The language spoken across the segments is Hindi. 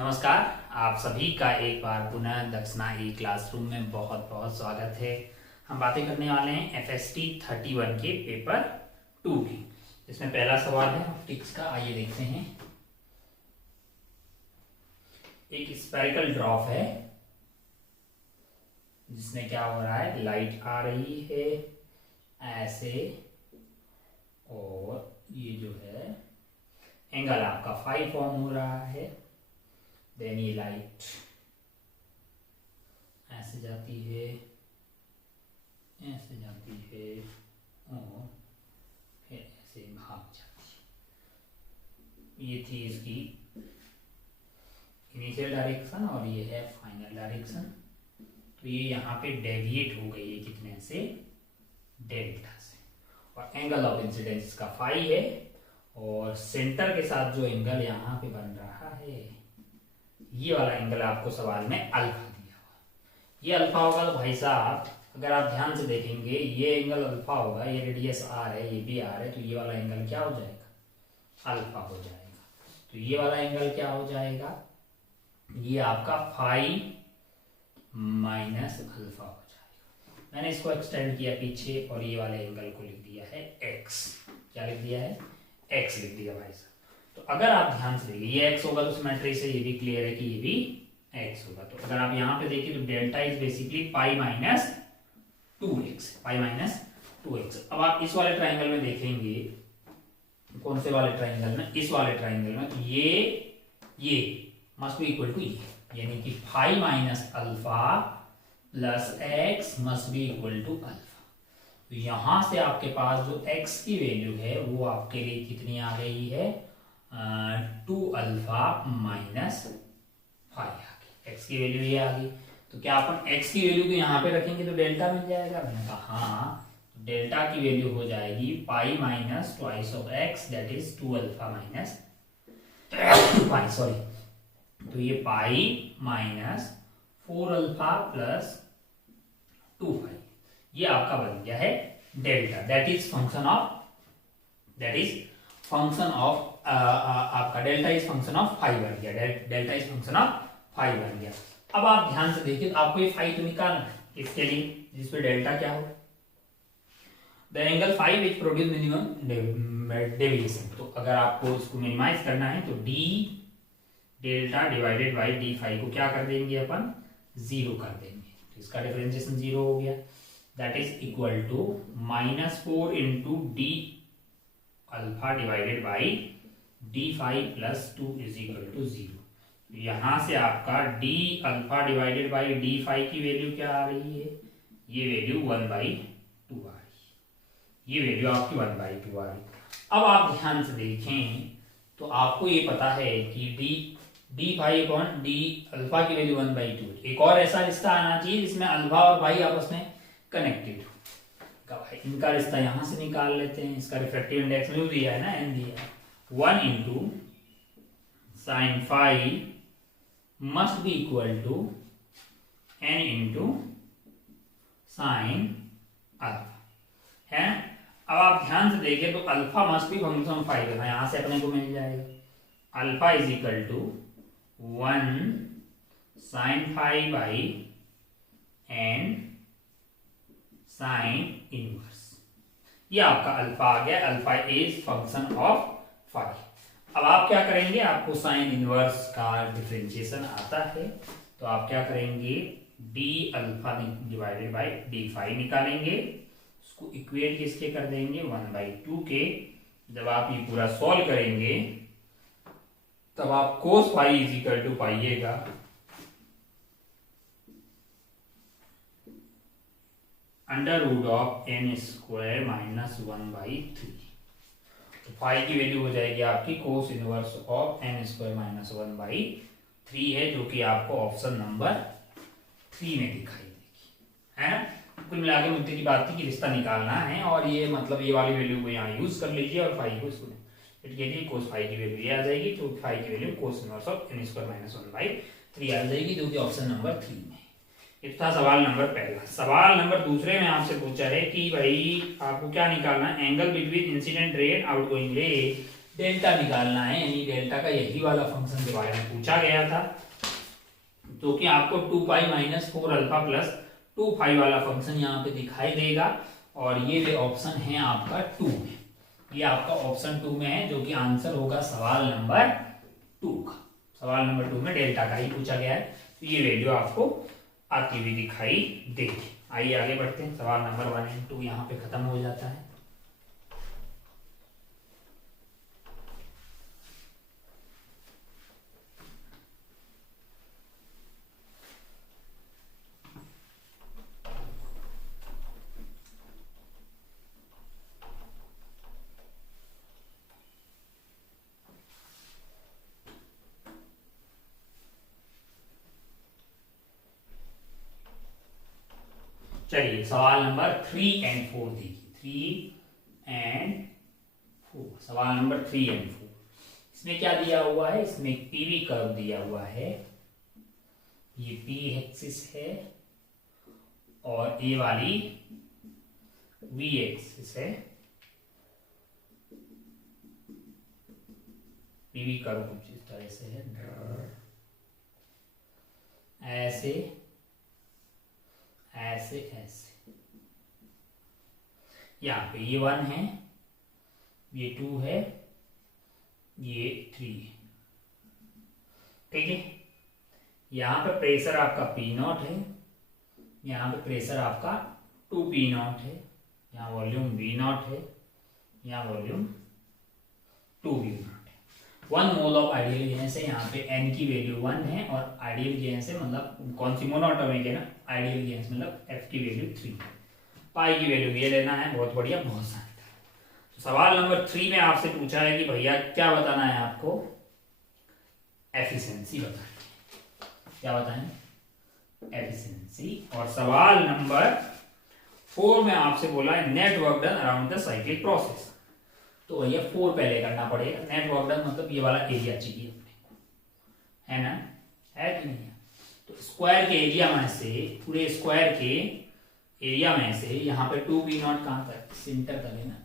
नमस्कार। आप सभी का एक बार पुनः दक्षिणा ई क्लासरूम में बहुत बहुत स्वागत है। हम बातें करने वाले हैं FST 31 के पेपर 2 की, जिसमें पहला सवाल है ऑप्टिक्स का। आइए देखते हैं। एक स्फेरिकल ड्रॉप है जिसमें क्या हो रहा है, लाइट आ रही है ऐसे, और ये जो है एंगल आपका फाई फॉर्म हो रहा है। देन ये लाइट ऐसे जाती है, ऐसे जाती है और फिर ऐसे भाग जाती है। ये थी इसकी इनिशियल डायरेक्शन और ये है फाइनल डायरेक्शन। तो ये यहाँ पे डेविएट हो गई है कितने से, डेल्टा से। और एंगल ऑफ इंसिडेंस इसका फाई है और सेंटर के साथ जो एंगल यहाँ पे बन रहा है, ये वाला एंगल आपको सवाल में अल्फा दिया हुआ। ये अल्फा होगा तो भाई साहब अगर आप ध्यान से देखेंगे, ये एंगल अल्फा होगा, ये रेडियस आर है, ये भी आर है, तो ये वाला एंगल क्या हो जाएगा, अल्फा हो जाएगा। तो ये वाला एंगल क्या हो जाएगा, ये आपका फाई माइनस अल्फा हो जाएगा। मैंने इसको एक्सटेंड किया पीछे और ये वाले एंगल को लिख दिया है एक्स। क्या लिख दिया है, एक्स लिख दिया भाई साहब। तो अगर आप ध्यान से देखिए, ये x होगा तो सिमेट्री से ये भी क्लियर है कि ये भी x होगा। तो अगर आप यहाँ पे देखिए तो delta is basically pi minus 2x, pi minus 2x। अब आप इस वाले ट्राइंगल में देखेंगे, कौन से वाले ट्राइंगल में, इस वाले ट्राइंगल में, तो ये मस्ट बी इक्वल टू ये, यानी कि phi minus alpha plus x must be equal to alpha. तो यहां से आपके पास जो x की वैल्यू है वो आपके लिए कितनी आ गई है, 2 अल्फा माइनस 5 आ गई। एक्स की वैल्यू ये आ गई। तो क्या अपन एक्स की वैल्यू को यहाँ पे रखेंगे तो डेल्टा मिल जाएगा। मैंने कहा हाँ, तो डेल्टा की वैल्यू हो जाएगी pi minus twice of x, that is 2 alpha minus pi, sorry. तो ये pi minus 4 alpha plus 2 pi, ये आपका बन गया है delta. That is function of आपका delta is function of phi बन गया, delta is function of phi बन गया। अब आप ध्यान से देखिए, आपको ये फाई तो निकालना है, इसके लिए जिसपे डेल्टा क्या हो, the angle phi which produce minimum deviation. तो अगर आपको इसको मिनिमाइज करना है तो d delta divided by d phi को क्या कर देंगे अपन, 0 कर देंगे। तो इसका डिफरेंशिएशन 0 हो गया। That is equal to -4 into d alpha divided by d phi plus 2 is equal to 0। यहां से आपका d alpha divided by d phi की वैल्यू क्या आ रही है, ये वैल्यू 1/2 आ रही है, ये वैल्यू आपकी 1/2 आ रही है। अब आप ध्यान से देखें तो आपको ये पता है कि d phi upon d alpha की वैल्यू 1/2। एक और ऐसा रिश्ता आना चाहिए जिसमें अल्फा और भाई आपस में कनेक्टेड हो। इनका रिश्ता यहां से निकाल लेते हैं। इसका रिफ्रैक्टिव इंडेक्स म्यू दिया है ना, एन दिया है। 1 into sine phi must be equal to n into sine alpha है। अब आप ध्यान से देखिए तो alpha must be function of phi है, यहां से अपने को मिल जाएगा alpha is equal to 1 sine phi by n sine inverse. ये आपका अल्फा आ गया, alpha is function of phi. अब आप क्या करेंगे, आपको साइन इनवर्स का डिफरेंशिएशन आता है, तो आप क्या करेंगे, d alpha divided by d phi निकालेंगे, उसको इक्वेट किसके कर देंगे, 1/2 के। जब आप ये पूरा सॉल्व करेंगे तब आप cos phi is equal to पाइएगा √n² माइनस 1/3। तो फाई की वैल्यू हो जाएगी आपकी cos inverse of n² minus 1/3 है, जो कि आपको ऑप्शन नंबर 3 में दिखाई देगी, है ना। कुल मिला के मुद्दे की बात थी कि रिश्ता निकालना है, और ये मतलब ये वाली वैल्यू को यहाँ यूज कर लीजिए और फाई को इसको कीजिए। कोस फाई की वैल्यू ये आ जाएगी, तो फाई की value cos inverse of n² minus 1/3 आ जाएगी, जो कि ऑप्शन नंबर 3 में। ये था सवाल नंबर पहला। सवाल नंबर दूसरे में आपसे पूछा है कि भाई आपको क्या निकालना है, angle between incident ray and outgoing रे डेल्टा निकालना है, यानी डेल्टा का यही वाला फंक्शन के बारे में पूछा गया था, जो कि आपको 2 पाई माइनस 4 अल्फा प्लस 2 पाई वाला फंक्शन यहाँ पे दिखाई देगा। और ये जो ऑप्शन है आपका 2 में, ये आपका ऑप्शन 2 में है, जो कि आंसर होगा सवाल नंबर 2 का। सवाल नंबर 2 में डेल्टा का ही पूछा गया है, तो ये वैल्यू आपको आती हुई दिखाई देगी। आइए आगे बढ़ते हैं। सवाल नंबर 1 और 2 यहाँ पे खत्म हो जाता है। चलिए सवाल नंबर 3 और 4 देखिए। 3 और 4, सवाल नंबर 3 और 4। इसमें क्या दिया हुआ है, इसमें पीवी कर्व दिया हुआ है, ये पी एक्सिस है और ए वाली वी एक्सिस है। पीवी कर्व कुछ इस तरह से है, ऐसे ऐसे ऐसे। यहाँ पे ये 1 है, ये 2 है, ये 3 है, ठीक है। यहाँ पे प्रेशर आपका P0 है, यहाँ पे प्रेशर आपका 2P0 है, यहाँ वॉल्यूम V0 है, यहाँ वॉल्यूम 2V0 है। 1 मोल ऑफ आइडियल गैस है, यहाँ पे n की वैल्यू 1 है और आइडियल गैस है, मतलब कौन सी मोनोएटॉमिक है ना, आइडियल गैस मतलब f की वैल्यू 3, पाई की वैल्यू ये लेना है। बहुत बढ़िया, बहुत सारा। तो सवाल नंबर 3 में आपसे पूछा है कि भैया क्या बताना है आपको, एफिशिएंसी बताना है। क्या बताएं, एफिशिएंसी। और सवाल नंबर 4 में आपसे बोला है net work done around the cyclic process. तो भैया 4 पहले करना पड़ेगा। नेट वर्क डन मतलब ये वाला एरिया चाहिए अपने को, है ना, है कि नहीं। तो स्क्वायर के एरिया में से, पूरे स्क्वायर के एरिया में से यहाँ पे 2V0 कहां तक, सेंटर तक है ना।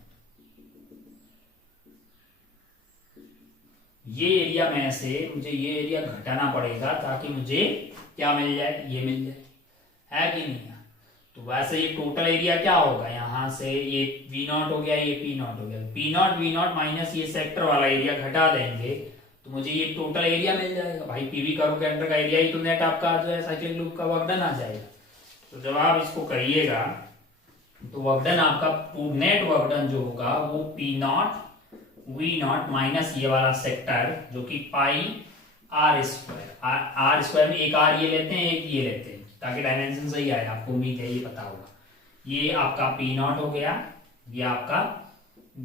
ये एरिया में से मुझे ये एरिया घटाना पड़ेगा ताकि मुझे क्या मिल जाए, ये मिल जाए, है कि नहीं। तो वैसे ये टोटल एरिया क्या होगा, यहाँ से ये V0 हो गया, ये P0 हो गया, P0 V0 माइनस ये सेक्टर वाला एरिया घटा देंगे तो मुझे ये टोटल एरिया मिल जाएगा। भाई पीवी कर्व के अंदर का एरिया ही तो नेट आपका जो है साइक्लिक लूप का वर्क डन आ जाएगा। तो जब आप इसको करिएगा तो वर्क डन आपका, नेट वर्क डन जो होगा वो P0 V0 माइनस ये वाला सेक्टर जो कि पाई R स्क्वायर में एक R ये लेते हैं, एक ये लेते हैं ताकि डायमेंशन सही आए। आपको उम्मीद है ये पता होगा। ये आपका P0 हो गया, ये आपका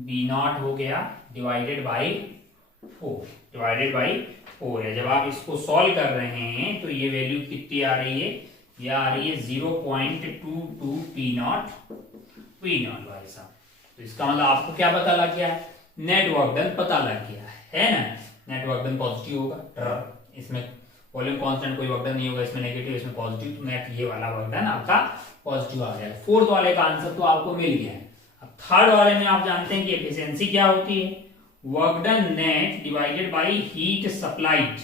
B0 हो गया, डिवाइडेड बाई 4 है। जब आप इसको सॉल्व कर रहे हैं तो ये वैल्यू कितनी आ रही है, ये आ रही है 0.22 P0 V0 भाई साहब। तो इसका मतलब आपको क्या पता लग गया है, नेट वर्क डन पता लग गया है ना। नेट वर्क डन पॉजिटिव होगा, इसमें वॉल्यूम कांस्टेंट कोई वर्क डन नहीं होगा, इसमें नेगेटिव इसमें पॉजिटिव, तो नेट ये वाला वर्क डन आपका पॉजिटिव आ गया। 4th वाले का आंसर तो आपको मिल गया है। अब 3rd वाले में आप जानते हैं कि एफिशिएंसी क्या होती है, work done net divided by heat supplied.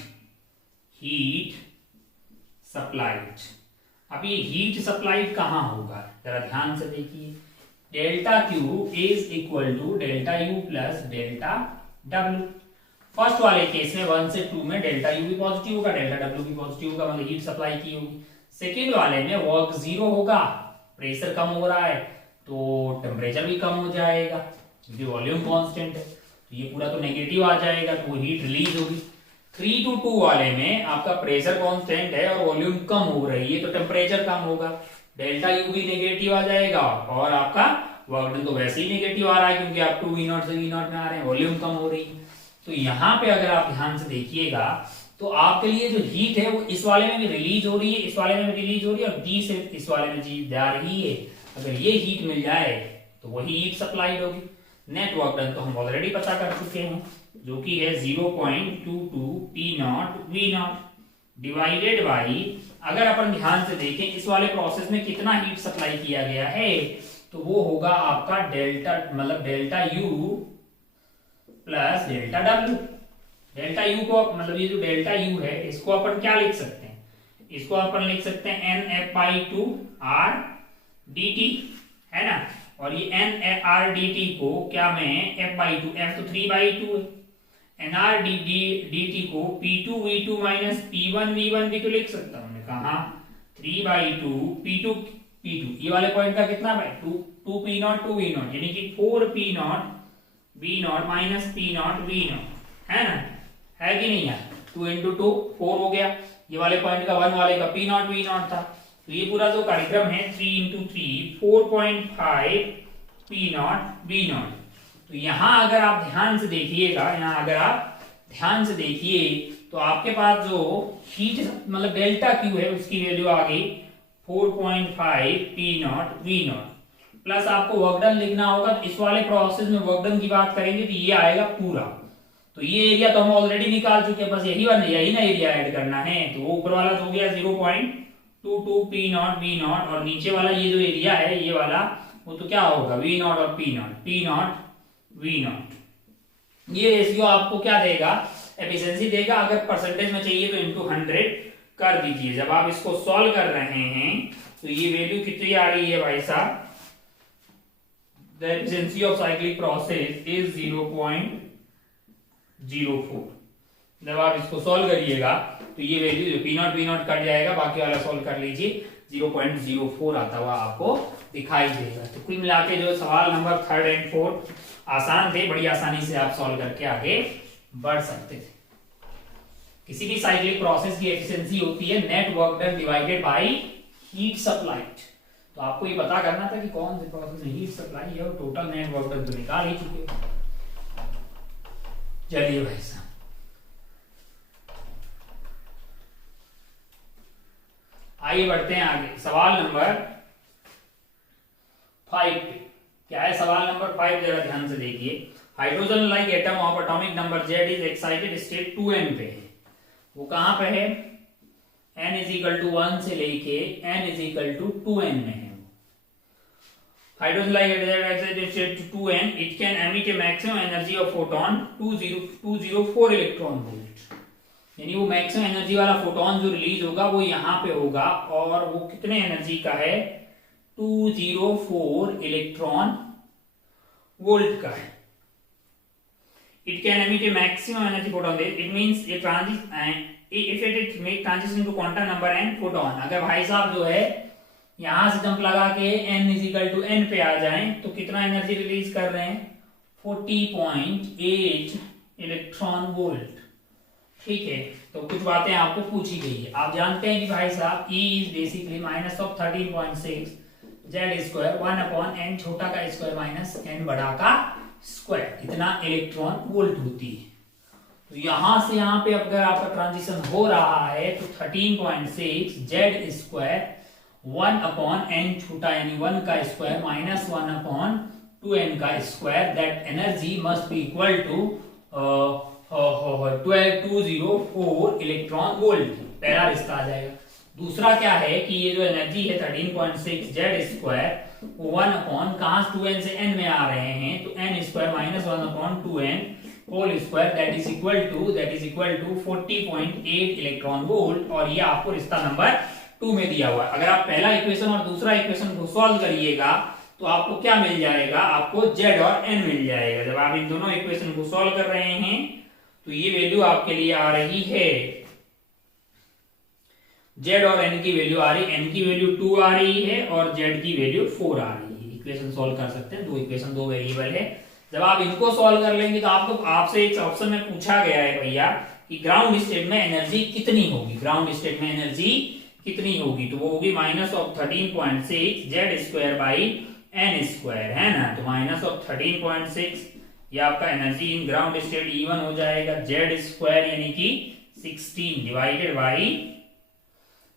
अब ये हीट सप्लाइड कहां होगा, जरा ध्यान से देखिए। Delta Q is equal to delta U plus delta W। First वाले केस में 1 से 2 में डेल्टा U भी पॉजिटिव होगा, डेल्टा W भी पॉजिटिव होगा, मतलब हीट सप्लाई की होगी। सेकेंड वाले में वर्क 0 होगा, प्रेशर कम हो रहा है तो टेम्परेचर भी कम हो जाएगा क्योंकि वॉल्यूम कांस्टेंट है, तो ये पूरा तो नेगेटिव आ जाएगा, तो हीट रिलीज होगी। 3 to 2 वाले में आपका प्रेशर कांस्टेंट है और वॉल्यूम कम हो रही है तो टेम्परेचर कम होगा, डेल्टा U भी नेगेटिव आ जाएगा और आपका वर्क डन तो वैसे ही नेगेटिव आ रहा है क्योंकि आप 2V0 से V0 में आ रहे हैं, वॉल्यूम कम हो रही है। तो यहाँ पे अगर आप ध्यान से देखिएगा तो आपके लिए जो हीट है वो इस वाले में भी रिलीज हो रही है, इस वाले में भी रिलीज हो रही है और डी से इस वाले में जी जा रही है। अगर ये हीट मिल जाए तो वही हीट सप्लाइड होगी। नेट वर्क डन तो हम ऑलरेडी पता कर चुके हैं जो कि है 0.22 P0 V0 डिवाइडेड बाई, अगर अपन ध्यान से देखें इस वाले प्रोसेस में कितना हीट सप्लाई किया गया है तो वो होगा आपका डेल्टा, मतलब delta U plus delta W. Delta U को मतलब ये जो डेल्टा यू है इसको अपन क्या लिख सकते हैं, इसको अपन लिख सकते हैं n f by two r d t, है ना। और ये एन आर डी टी को क्या मैं एफ बाई टू, एफ तो 3/2 है, एन आर डी टी को P2 V2 minus P1 V1 भी तो लिख सकता हूं। कहा 3/2 P2 ये वाले पॉइंट का कितना है 2 P0 2 V0 यानी कि 4 P0 V0 minus P0 V0, है ना, है कि नहीं यार। 2 into 2 4 हो गया, ये वाले पॉइंट का 1 वाले का P0 V0 था। तो ये पूरा जो कार्यक्रम है 3 into 3 4.5 P0 V0। तो यहां अगर आप ध्यान से देखिएगा, यहां अगर आप ध्यान से देखिए तो आपके पास जो हीट मतलब डेल्टा क्यू है उसकी वैल्यू आ गई 4.5 P0 V0 प्लस आपको वर्क डन लिखना होगा। तो इस वाले प्रोसेस में वर्क डन की बात करेंगे तो ये आएगा पूरा। तो ये एरिया तो हम ऑलरेडी निकाल चुके हैं, बस यही ना एरिया ऐड करना है। तो वो ऊपर वाला हो गया 0.22 P0 V0 और नीचे वाला ये जो एरिया है ये वाला वो तो क्या होगा V0 और P0 V0। ये रेशियो आपको क्या देगा, एफिशिएंसी देगा। अगर परसेंटेज में चाहिए तो इनटू 100 कर दीजिए। जब आप इसको सॉल्व कर रहे हैं तो ये वैल्यू कितनी आ रही है भाई साहब, the efficiency of cyclic process is 0.04। जब आप इसको सॉल्व करिएगा तो ये वैल्यू P0 V0 कट जाएगा, बाकी वाला सॉल्व कर लीजिए 0.04 आता हुआ आपको दिखाई देगा। तो कुल मिला के जो सवाल नंबर 3rd and 4th आसान थे, बड़ी आसानी से आप सॉल्व करके आगे बढ़ सकते थे। किसी भी साइक्लिक प्रोसेस की एफिशिएंसी होती है net work done divided by heat supplied. तो आपको ये पता करना था कि कौन से प्रोसेस में हीट सप्लाई है और टोटल नेट वर्क डन तो निकाल ही चुके हो। चलिए भाई साहब आइए बढ़ते हैं आगे। सवाल नंबर 5 पे क्या है, सवाल नंबर 5 जरा ध्यान से देखिए। Hydrogen like atom of atomic number Z is excited state 2n पे है। वो कहां पे है, n = 1 से लेके n = 2n में है। Hydrogen like excited state 2n, it can emit a maximum energy of photon 204 electron volt. यानी वो मैक्सिमम एनर्जी वाला फोटोन जो रिलीज होगा वो यहाँ पे होगा और वो कितने एनर्जी का है 204 इलेक्ट्रॉन वोल्ट का है। It can emit a maximum energy photon, it means ये if it make transition to quantum number n photon. अगर भाई साहब जो है यहां से जंप लगा के n = n पे आ जाएं तो कितना एनर्जी रिलीज कर रहे हैं 40.8 इलेक्ट्रॉन वोल्ट। ठीक है, तो कुछ बातें आपको पूछी गई है। आप जानते हैं कि भाई साहब E is basically -13.6 Z² 1/n छोटा का स्क्वायर माइनस n बड़ा का स्क्वायर, इतना इलेक्ट्रॉन वोल्ट होती है। तो यहां से यहां पे अगर आपका ट्रांजिशन हो रहा है तो 13.6 Z² 1/n छोटा यानी 1 का स्क्वायर माइनस 1/2n का square, that energy must be equal to 204 electron volt. पहला रिश्ता आ जाएगा। दूसरा क्या है कि ये जो एनर्जी है 13.6 Z² 1/, कहां 2n से n में आ रहे हैं तो n² minus 1/2n whole square that is equal to 40.8 electron volt. और ये आपको रिश्ता नंबर 2 में दिया हुआ है। अगर आप पहला इक्वेशन और दूसरा इक्वेशन को सॉल्व करिएगा तो आपको क्या मिल जाएगा, आपको Z और n मिल जाएगा। जब आप इन दोनों इक्वेशन को सॉल्व कर रहे हैं तो ये वैल्यू आपके लिए आ रही है, Z और n की वैल्यू आ रही है, n की वैल्यू 2 आ रही है और Z की वैल्यू 4 आ रही है। इक्वेशन सॉल्व कर सकते हैं, दो इक्वेशन दो वेरिएबल है। जब आप इनको सॉल्व कर लेंगे तो आपसे एक ऑप्शन में पूछा गया है भैया कि ग्राउंड स्टेट में एनर्जी कितनी होगी, ग्राउंड स्टेट में एनर्जी कितनी होगी, तो वो होगी -13.6 Z² n², है ना। तो -13.6 ये आपका energy in ground state E1 हो जाएगा, Z² यानी कि 16 डिवाइडेड बाई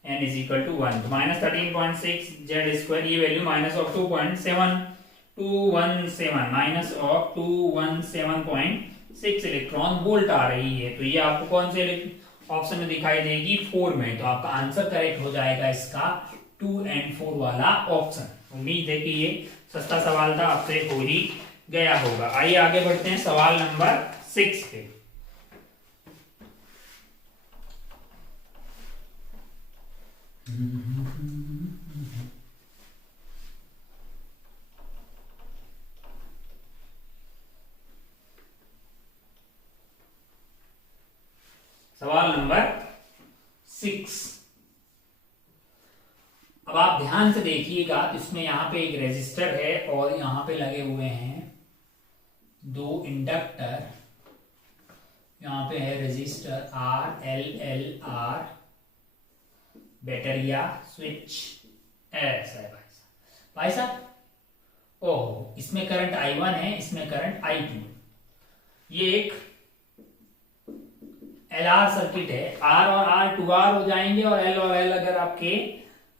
n = 1। तो -13.6 Z² ये वैल्यू -217.6 इलेक्ट्रॉन वोल्ट आ रही है। तो ये आपको कौन से ऑप्शन में दिखाई देगी 4 में। तो आपका आंसर करेक्ट हो जाएगा इसका 2 and 4 वाला ऑप्शन। उम्मीद है कि ये सस्ता सवाल था, आपसे हो ही गया होगा। आइए आगे बढ़ते हैं सवाल नंबर 6 पे। सवाल नंबर 6। अब आप ध्यान से देखिएगा तो इसमें यहां पे एक रेजिस्टर है और यहां पे लगे हुए हैं 2 इंडक्टर। यहां पे है resistor R L L R, बैटरिया, स्विच, ऐसा है भाई साहब। ओह, इसमें करंट I1 है, इसमें करंट I2। ये एक LR सर्किट है। R और R 2R हो जाएंगे और L और L अगर आपके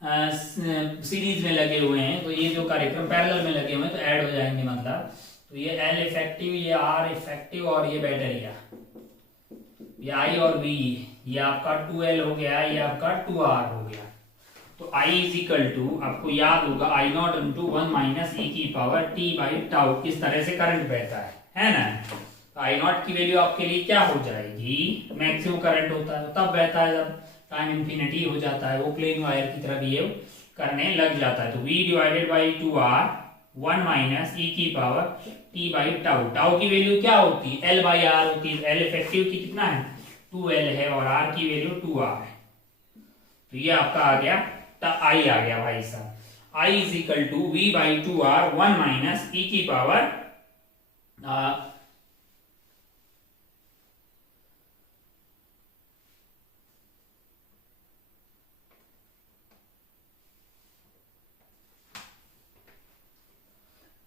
सीरीज में लगे हुए हैं तो ये जो कार्यक्रम पैरेलल में लगे हुए हैं तो ऐड हो जाएंगे। मतलब तो ये L इफेक्टिव, ये R इफेक्टिव और ये बैटरिया, ये I और V, ये आपका 2L हो गया, ये आपका 2R हो गया। तो I इज इक्वल टू, आपको याद होगा, I not into 1 minus e की पावर t बाई टाउ। इस तरह से करंट बहता है ना। तो I नॉट की वैल्यू आपके लिए क्या हो जाएगी, मैक्सिमम करंट होता है तब बहता है जब टाइम इंफिनिटी हो जाता है, वो प्लेन वायर की तरह बिहेव करने लग जाता है। तो V divided by 2R 1 minus e की power t by tau. Tau की वैल्यू क्या होती है, L बाई R होती है। L इफेक्टिव की कितना है, 2L है और R की वैल्यू 2R है। तो ये आपका आ गया, I आ गया भाई साहब। I is equal to V by 2R 1 minus e की पावर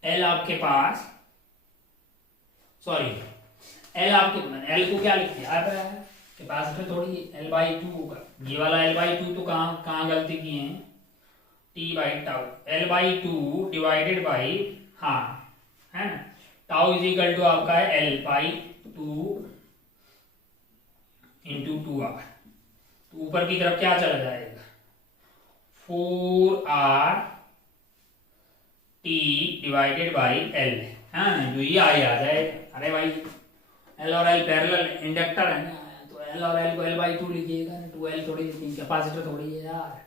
L आपके पास, सॉरी L आपके, L को क्या लिखते हैं, अब कैपेसिटर थोड़ी L बाई 2 होगा। ये वाला L बाई 2 तो कहाँ गलती किए हैं, T by tau. L by 2 divided by, हाँ है ना, टाउ इज इक्वल टू आपका है L बाई 2 इंटू 2R। तो ऊपर की तरफ क्या चला जाएगा, 4R T divided by L, है ना, जो ये आ जाएगा। अरे भाई L और L पैरेलल इंडक्टर है ना, तो L और L को L बाई 2 लिखिएगा, 2L थोड़ी लिखिए, कैपेसिटर थोड़ी है यार।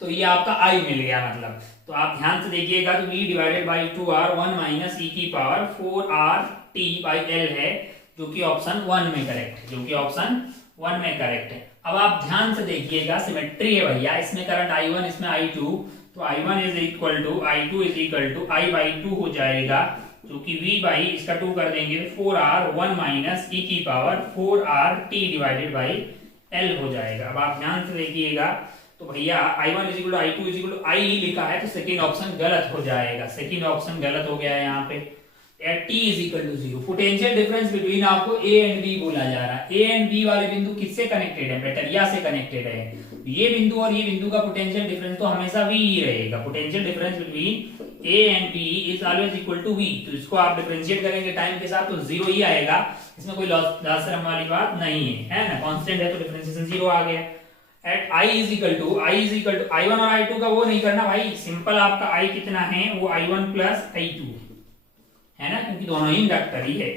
तो ये आपका I मिल गया। मतलब तो आप ध्यान से देखिएगा, तो V divided by 2R 1 minus e की power 4R T by L है, जो कि ऑप्शन 1 में करेक्ट है, जो कि ऑप्शन 1 में करेक्ट है। अब आप ध्यान से देखिएगा, सिमेट्री है भैया, इसमें करंट I1, इसमें I2, तो I1 is equal to I2 is equal to I by 2 हो जाएगा, जो कि V बाई इसका 2 कर देंगे 4R 1 माइनस e की power 4R T divided by L हो जाएगा। अब आप ध्यान से देखिएगा, तो भैया I1 is equal to I2 is equal to I ही लिखा है, तो सेकंड ऑप्शन गलत हो जाएगा। सेकंड ऑप्शन गलत हो गया है यहाँ पे। T is equal to 0। Potential difference between आपको A एंड B बोला जा रहा है। A एंड B वाले बिंदु किससे कनेक्टेड है, बैटरिया से कनेक्टेड है। ये बिंदु और ये बिंदु का पोटेंशियल डिफरेंस तो हमेशा V ही रहेगा। Potential difference between A and B is always equal to V। तो इसको आप डिफरेंशिएट करेंगे टाइम के साथ तो 0 ही आएगा, इसमें कोई लॉस शर्म वाली बात नहीं है ना। कांस्टेंट है तो डिफरेंशिएशन 0 आ गया। At I is equal to I1 और I2 का वो नहीं करना भाई, सिंपल आपका I कितना है, वो I1 प्लस I2 है ना, क्योंकि दोनों ही इंडक्टर ही है।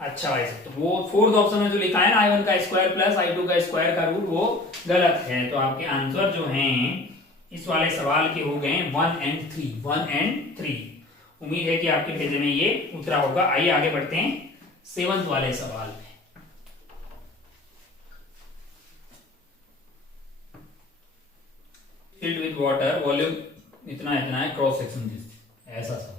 अच्छा भाई, तो वो फोर्थ ऑप्शन में जो लिखा है ना I1 का स्क्वायर प्लस I2 का स्क्वायर का रूट, वो गलत है। तो आपके आंसर जो हैं इस वाले सवाल के हो गए 1 एंड 3। उम्मीद है कि आपके भेजे में ये उतरा होगा। आइए आगे बढ़ते हैं 7th वाले सवाल में। फिल्ड विद वाटर, वॉल्यूम इतना है, क्रॉस सेक्शन ऐसा सवाल।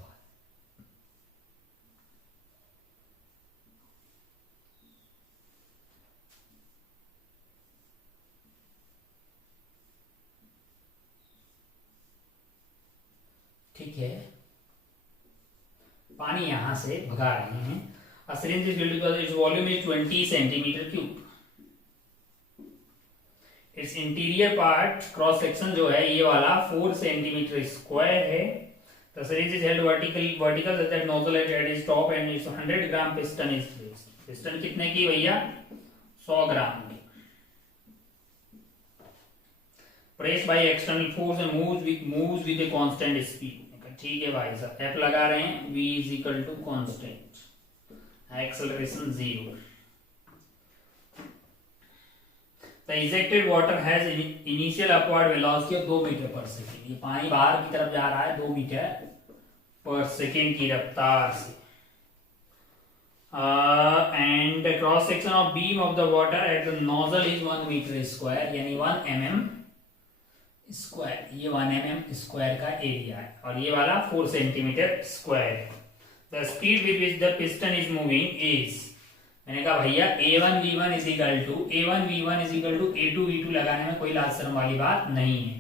ठीक है, पानी यहां से भगा रहे हैं। A syringe is filled with its volume is 20 centimetre cube. It's interior part cross section जो है ये वाला 4 सेंटीमीटर स्क्वायर है। The syringe is held vertical such that nozzle at its top and its 100 gram piston is placed। Piston कितने की भैया, 100 ग्राम की। Pressed by external force and moves with a constant speed। ठीक है भाई साहब, F लगा रहे हैं, V is equal to constant, acceleration 0। The ejected water has initial upward velocity of 2 metre पर सेकेंड। ये पानी बाहर की तरफ जा रहा है 2 मीटर पर सेकेंड की रफ्तार से। And the cross section of beam of the water at the nozzle is 1 metre square, यानी 1 mm स्क्वायर। ये 1 mm स्क्वायर का एरिया है और ये वाला 4 सेंटीमीटर स्क्वायर है। The speed with which the piston is moving is, मैंने कहा भैया A1V1 is equal to A1V1 is equal to A2V2 लगाने में कोई लाज शर्म वाली बात नहीं है।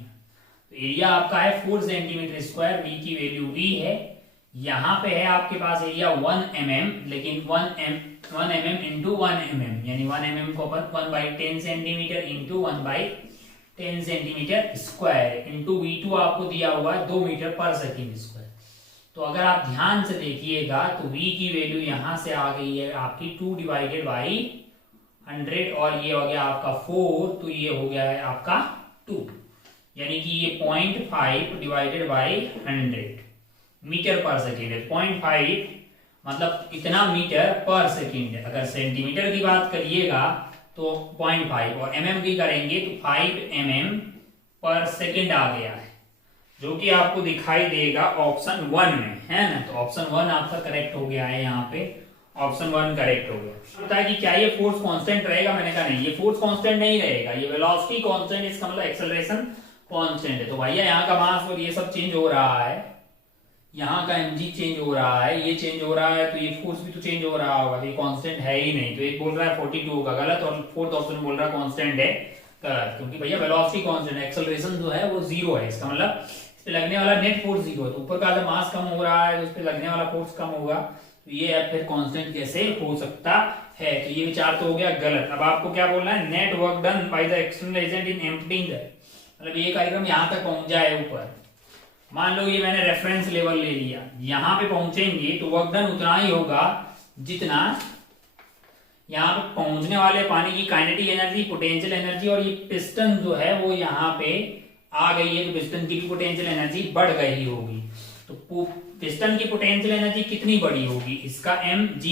तो एरिया आपका है 4 सेंटीमीटर स्क्वायर, V की वैल्यू V है। यहाँ पे है आपके पास एरिया 1 mm, लेकिन 1 mm इंटू 1 mm, यानी 1 mm को अपन 1/10 centimetre into 1/10 centimetre square into V2 आपको दिया हुआ है 2 मीटर पर सेकेंड स्क्वायर। तो अगर आप ध्यान से देखिएगा तो V की वैल्यू यहां से आ गई है आपकी 2 डिवाइडेड बाई 100 और ये हो गया आपका 4, तो ये हो गया है आपका 2, यानी कि ये 0.5 डिवाइडेड बाई 100 मीटर पर सेकेंड है। 0.5 मतलब इतना मीटर पर सेकेंड है। अगर सेंटीमीटर की बात करिएगा तो 0.5 और mm की करेंगे तो 5 mm पर सेकेंड आ गया है, जो कि आपको दिखाई देगा ऑप्शन 1 में, है ना। तो ऑप्शन 1 आपका करेक्ट हो गया है, यहाँ पे ऑप्शन 1 करेक्ट हो गया। होता है कि क्या ये फोर्स कांस्टेंट रहेगा, मैंने कहा नहीं, ये फोर्स कांस्टेंट नहीं रहेगा, ये वेलोसिटी कांस्टेंट, इसका मतलब एक्सेलरेशन कांस्टेंट है। तो भैया यहाँ का मास और ये सब चेंज हो रहा है, यहाँ का mg चेंज हो रहा है, ये चेंज हो रहा है, तो ये फोर्स भी तो चेंज हो रहा होगा, तो ये कांस्टेंट है ही नहीं। तो एक बोल रहा है 42 का गलत और फोर्थ ऑप्शन बोल रहा है कांस्टेंट है गलत, क्योंकि भैया वेलोसिटी कांस्टेंट, एक्सेलरेशन जो है वो 0 है। इसका मतलब इस पे लगने वाला नेट फोर्स 0 है, तो ऊपर का जब मास कम हो रहा है तो उस पे लगने वाला फोर्स कम होगा, तो ये अब फिर कांस्टेंट कैसे हो सकता है। तो ये विचार तो हो गया गलत। अब आपको क्या बोलना है, net work done by the external agent in emptying the, मतलब ये कार्यक्रम यहाँ तक पहुंच जाए ऊपर, मान लो ये मैंने रेफरेंस लेवल ले लिया, यहाँ पे पहुंचेंगे तो वर्क डन उतना ही होगा जितना यहाँ पे पहुंचने वाले पानी की काइनेटिक एनर्जी, पोटेंशियल एनर्जी, और ये पिस्टन जो है वो यहाँ पे आ गई है, तो पिस्टन की पोटेंशियल एनर्जी बढ़ गई होगी। तो पिस्टन की पोटेंशियल एनर्जी कितनी बड़ी होगी, इसका mgh,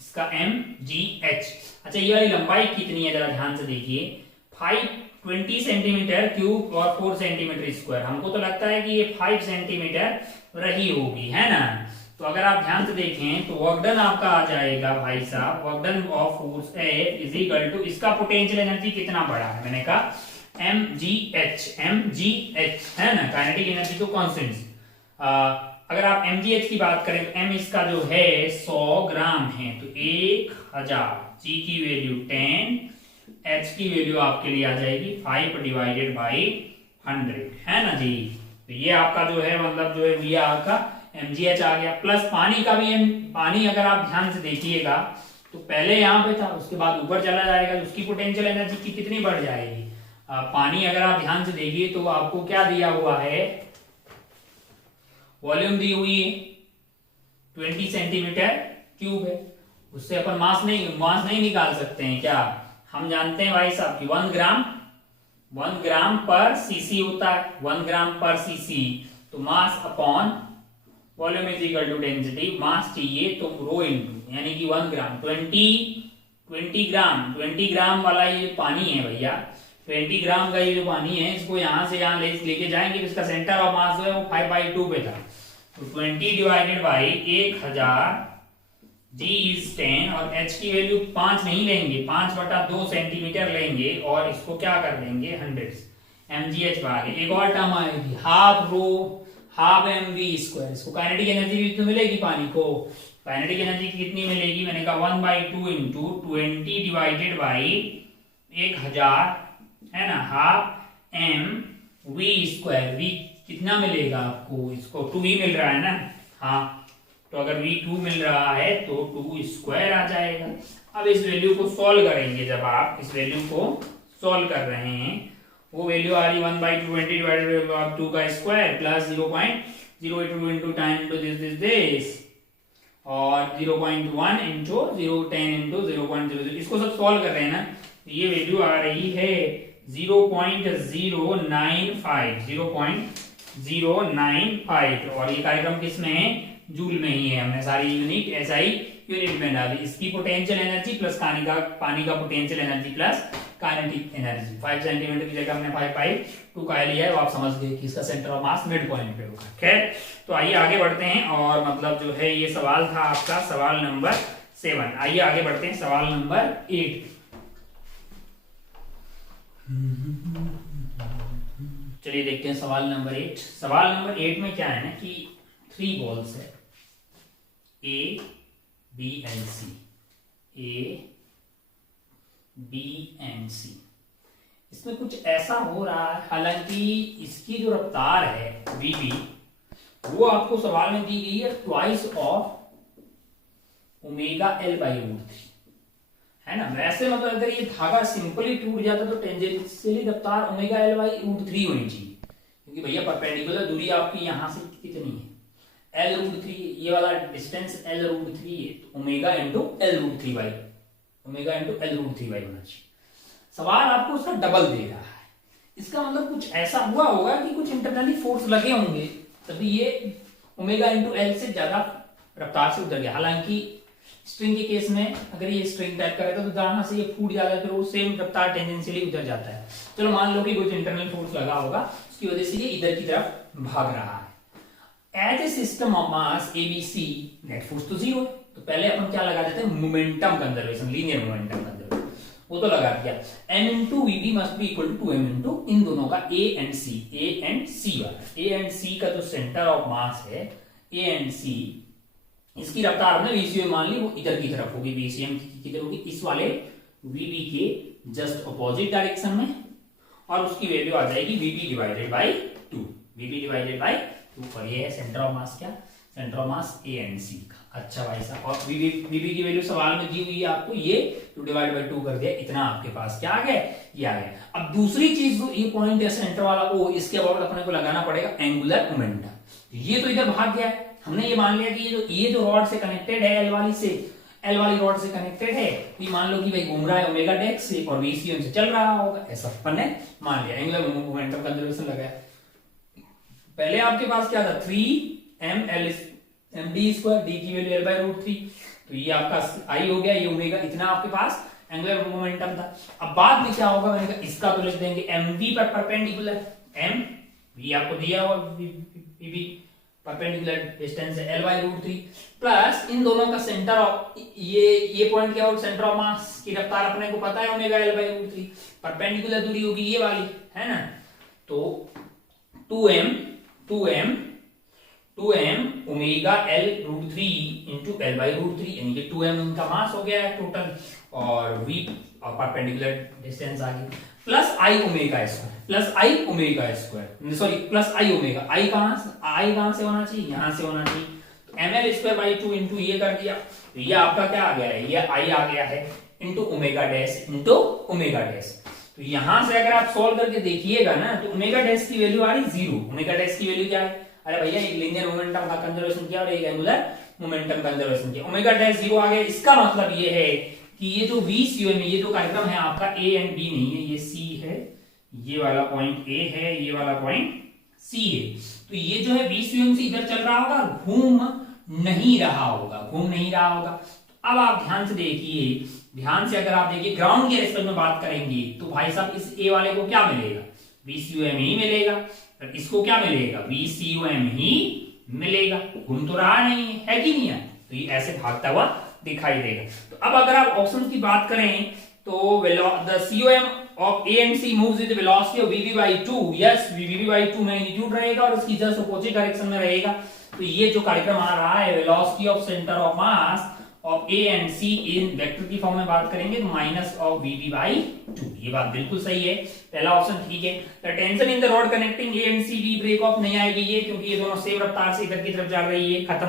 इसका mgh। अच्छा ये वाली लंबाई कितनी है जरा ध्यान से देखिए, 520 सेंटीमीटर क्यूब और 4 सेंटीमीटर स्क्वायर। हमको तो लगता है कि ये 5 सेंटीमीटर रही होगी, है ना। तो अगर आप ध्यान से देखें तो वर्क डन आपका आ जाएगा भाई साहब, work done of force F is equal to, इसका पोटेंशियल एनर्जी कितना बड़ा है, मैंने कहा mgh, है ना, काइनेटिक एनर्जी तो कांस्टेंट। अगर आप mgh की बात करें तो m इसका जो है 100 ग्राम है, तो 1000, g की वैल्यू 10, h की वैल्यू आपके लिए आ जाएगी 5 डिवाइडेड बाई 100, है ना जी। तो ये आपका जो है मतलब जो है ये आपका mgh आ गया, प्लस पानी का भी पानी अगर आप ध्यान से देखिएगा तो पहले यहाँ पे था, उसके बाद ऊपर चला जाएगा, तो उसकी पोटेंशियल एनर्जी की कितनी बढ़ जाएगी। पानी अगर आप ध्यान से देखिए तो आपको क्या दिया हुआ है, वॉल्यूम दी हुई है 20 सेंटीमीटर क्यूब है, उससे अपन मास नहीं निकाल सकते हैं क्या, हम जानते हैं भाई साहब कि 1 ग्राम पर सीसी होता है, 1 ग्राम पर सीसी, तो mass upon volume is equal to density, mass चाहिए तो रो इनटू, यानी कि 1 ग्राम 20 ग्राम वाला ये पानी है भैया, 20 ग्राम का ये जो पानी है इसको यहां से यहां लेके जाएंगे, तो इसका सेंटर ऑफ मास जो है वो 5/2 पे था, तो 20 डिवाइडेड बाई 1000, G इज 10 और H की वैल्यू 5 नहीं लेंगे, 5/2 सेंटीमीटर लेंगे और इसको क्या कर देंगे 100, mgh भागे, एक और टर्म आएगी हाफ mv स्क्वायर, इसको काइनेटिक एनर्जी भी तो मिलेगी पानी को, काइनेटिक एनर्जी कितनी मिलेगी, मैंने कहा 1/2 इंटू 20 डिवाइडेड बाई 1000, है ना, हाफ mv स्क्वायर, v कितना मिलेगा आपको, इसको 2v मिल रहा है ना, हाँ, तो अगर v2 मिल रहा है तो 2 स्क्वायर आ जाएगा। अब इस वैल्यू को सॉल्व करेंगे, जब आप इस वैल्यू को सॉल्व कर रहे हैं, वो वैल्यू आ रही 1/20 डिवाइडेड बाय 2 का square plus 0.082 into 10 into this और 0.1 इंटू 010 इंटू 0.00, इसको सब सॉल्व कर रहे हैं ना, तो ये वैल्यू आ रही है 0.095 और ये कार्यक्रम किस में है, जूल में ही है, हमने सारी यूनिट ऐसा ही यूनिट में डाली, इसकी पोटेंशियल एनर्जी प्लस पानी का potential energy plus kinetic energy. 5 centimetre की जगह हमने 5/2 का लिया है, वो आप समझ गए कि इसका centre of mass mid point पे होगा। खैर, तो आइए आगे बढ़ते हैं, और मतलब जो है ये सवाल था आपका सवाल नंबर 7। आइए आगे बढ़ते हैं सवाल नंबर 8। चलिए देखते हैं सवाल नंबर 8। सवाल नंबर 8 में क्या है ना कि 3 बॉल्स है, A, B and C, A, B and C। इसमें कुछ ऐसा हो रहा है, हालांकि इसकी जो रफ्तार है VB वो आपको सवाल में दी गई है ट्वाइस ऑफ ω/L/√3, है ना। वैसे मतलब अगर ये धागा सिंपली टूट जाता तो टेंजेंशियली रफ्तार ω/L/√3 होनी चाहिए, क्योंकि भैया परपेंडिकुलर दूरी आपकी यहां से कितनी है, L√3, ये वाला डिस्टेंस L√3 है, तो ω/L√3 होना चाहिए। सवाल आपको उसका डबल दे रहा है, इसका मतलब कुछ ऐसा हुआ होगा कि कुछ इंटरनली फोर्स लगे होंगे, तभी ये ω/L से ज्यादा रफ्तार से उतर गया। हालांकि स्ट्रिंग के केस में अगर ये स्ट्रिंग टाइप का रहता तो जहां से ये फूट जाता है, फिर वो सेम रफ्तार टेंजेंशियली उतर जाता है। चलो मान लो कि कुछ इंटरनल फोर्स लगा होगा, उसकी वजह से ये इधर की तरफ भाग रहा है। As a system of mass ABC, net force तो 0 है, तो पहले अपन क्या लगा देते हैं, momentum conservation, linear momentum conservation, वो तो लगा दिया। m into VB must be equal to 2m into इन दोनों का A एंड C वाला, A एंड C का जो सेंटर ऑफ मास है A एंड C, इसकी रफ्तार हमने VCM मान ली, वो इधर की तरफ होगी, VCM किधर होगी, इस वाले VB के जस्ट अपोजिट डायरेक्शन में, और उसकी वैल्यू आ जाएगी VB डिवाइडेड बाई 2, और ये है सेंटर ऑफ मास, क्या centre of mass A and C का। अच्छा भाई साहब, और VB की वैल्यू सवाल में दी हुई है आपको, ये 2 डिवाइड बाई 2 कर दिया, इतना आपके पास क्या आ गया, ये आ गया। अब दूसरी चीज जो ये पॉइंट है सेंटर वाला O, इसके अबाउट अपने को लगाना पड़ेगा एंगुलर मोमेंटम। ये तो इधर भाग गया है, हमने ये मान लिया कि ये जो रॉड से कनेक्टेड है L वाली रॉड से कनेक्टेड है, ये मान लो कि भाई घूम रहा है ω' से और VCM से चल रहा होगा, ऐसा अपन ने मान लिया, एंगुलर मोमेंटम कंजर्वेशन लगाया। पहले आपके पास क्या था, 3md², d की वैल्यू L/√3, तो ये आपका I हो गया, ये ओमेगा, इतना आपके पास एंगुलर मोमेंटम था। अब बाद में क्या होगा, मैंने कहा इसका तो लिख देंगे mv पर परपेंडिकुलर, mv आपको दिया हुआ VB परपेंडिकुलर डिस्टेंस है L/√3, प्लस इन दोनों का सेंटर ऑफ ये पॉइंट क्या होगा, सेंटर ऑफ मास की रफ्तार अपने को पता है ω/L/√3, परपेंडिकुलर दूरी होगी ये वाली, है ना। तो 2m ω/L√3 into L/√3, यानी कि 2m इनका मास हो गया है टोटल, और v और परपेंडिकुलर डिस्टेंस आ गई, plus I ω², sorry plus I ω, I कहां से होना चाहिए, यहां से होना चाहिए, तो mL²/2 इंटू ये कर दिया, तो ये आपका क्या आ गया है, ये I आ गया है इंटू ω', तो यहां से अगर आप सॉल्व करके देखिएगा ना, तो ω' की वैल्यू आ रही 0, ω' की वैल्यू क्या है, अरे भैया एक लीनियर मोमेंटम का कंजर्वेशन किया और एक एंगुलर मोमेंटम कंजर्वेशन किया, ω' 0 आ गया। इसका मतलब ये है कि ये जो VCM है, ये जो कार्यक्रम है आपका A एंड B नहीं है, ये C है, ये वाला पॉइंट A है, ये वाला पॉइंट C है, तो ये जो है VCM से इधर चल रहा होगा, घूम नहीं रहा होगा। तो अब आप ध्यान से देखिए, अगर आप देखिए ग्राउंड के रेस्पेक्ट में बात करेंगे, तो भाई साहब इस A वाले को क्या मिलेगा, VCM ही मिलेगा, और इसको क्या मिलेगा, VCM ही मिलेगा, घूम तो रहा नहीं है कि नहीं है, तो ये ऐसे भागता हुआ दिखाई देगा। तो अब अगर आप ऑप्शन की बात करें, तो the COM of A and C moves with the velocity of VB/2, yes VB/2 magnitude रहेगा और इसकी जस्ट अपोजिट डायरेक्शन में रहेगा। तो ये जो कार्यक्रम आ रहा है velocity of centre of mass of A and C in vector की फॉर्म में बात करेंगे तो माइनस ऑफ VB/2, ये बात बिल्कुल सही है, पहला ऑप्शन ठीक है। The tension in the rod connecting A and C B break off नहीं आएगी ये, क्योंकि ये दोनों सेम रफ्तार से इधर की तरफ जा रही है, खत्म।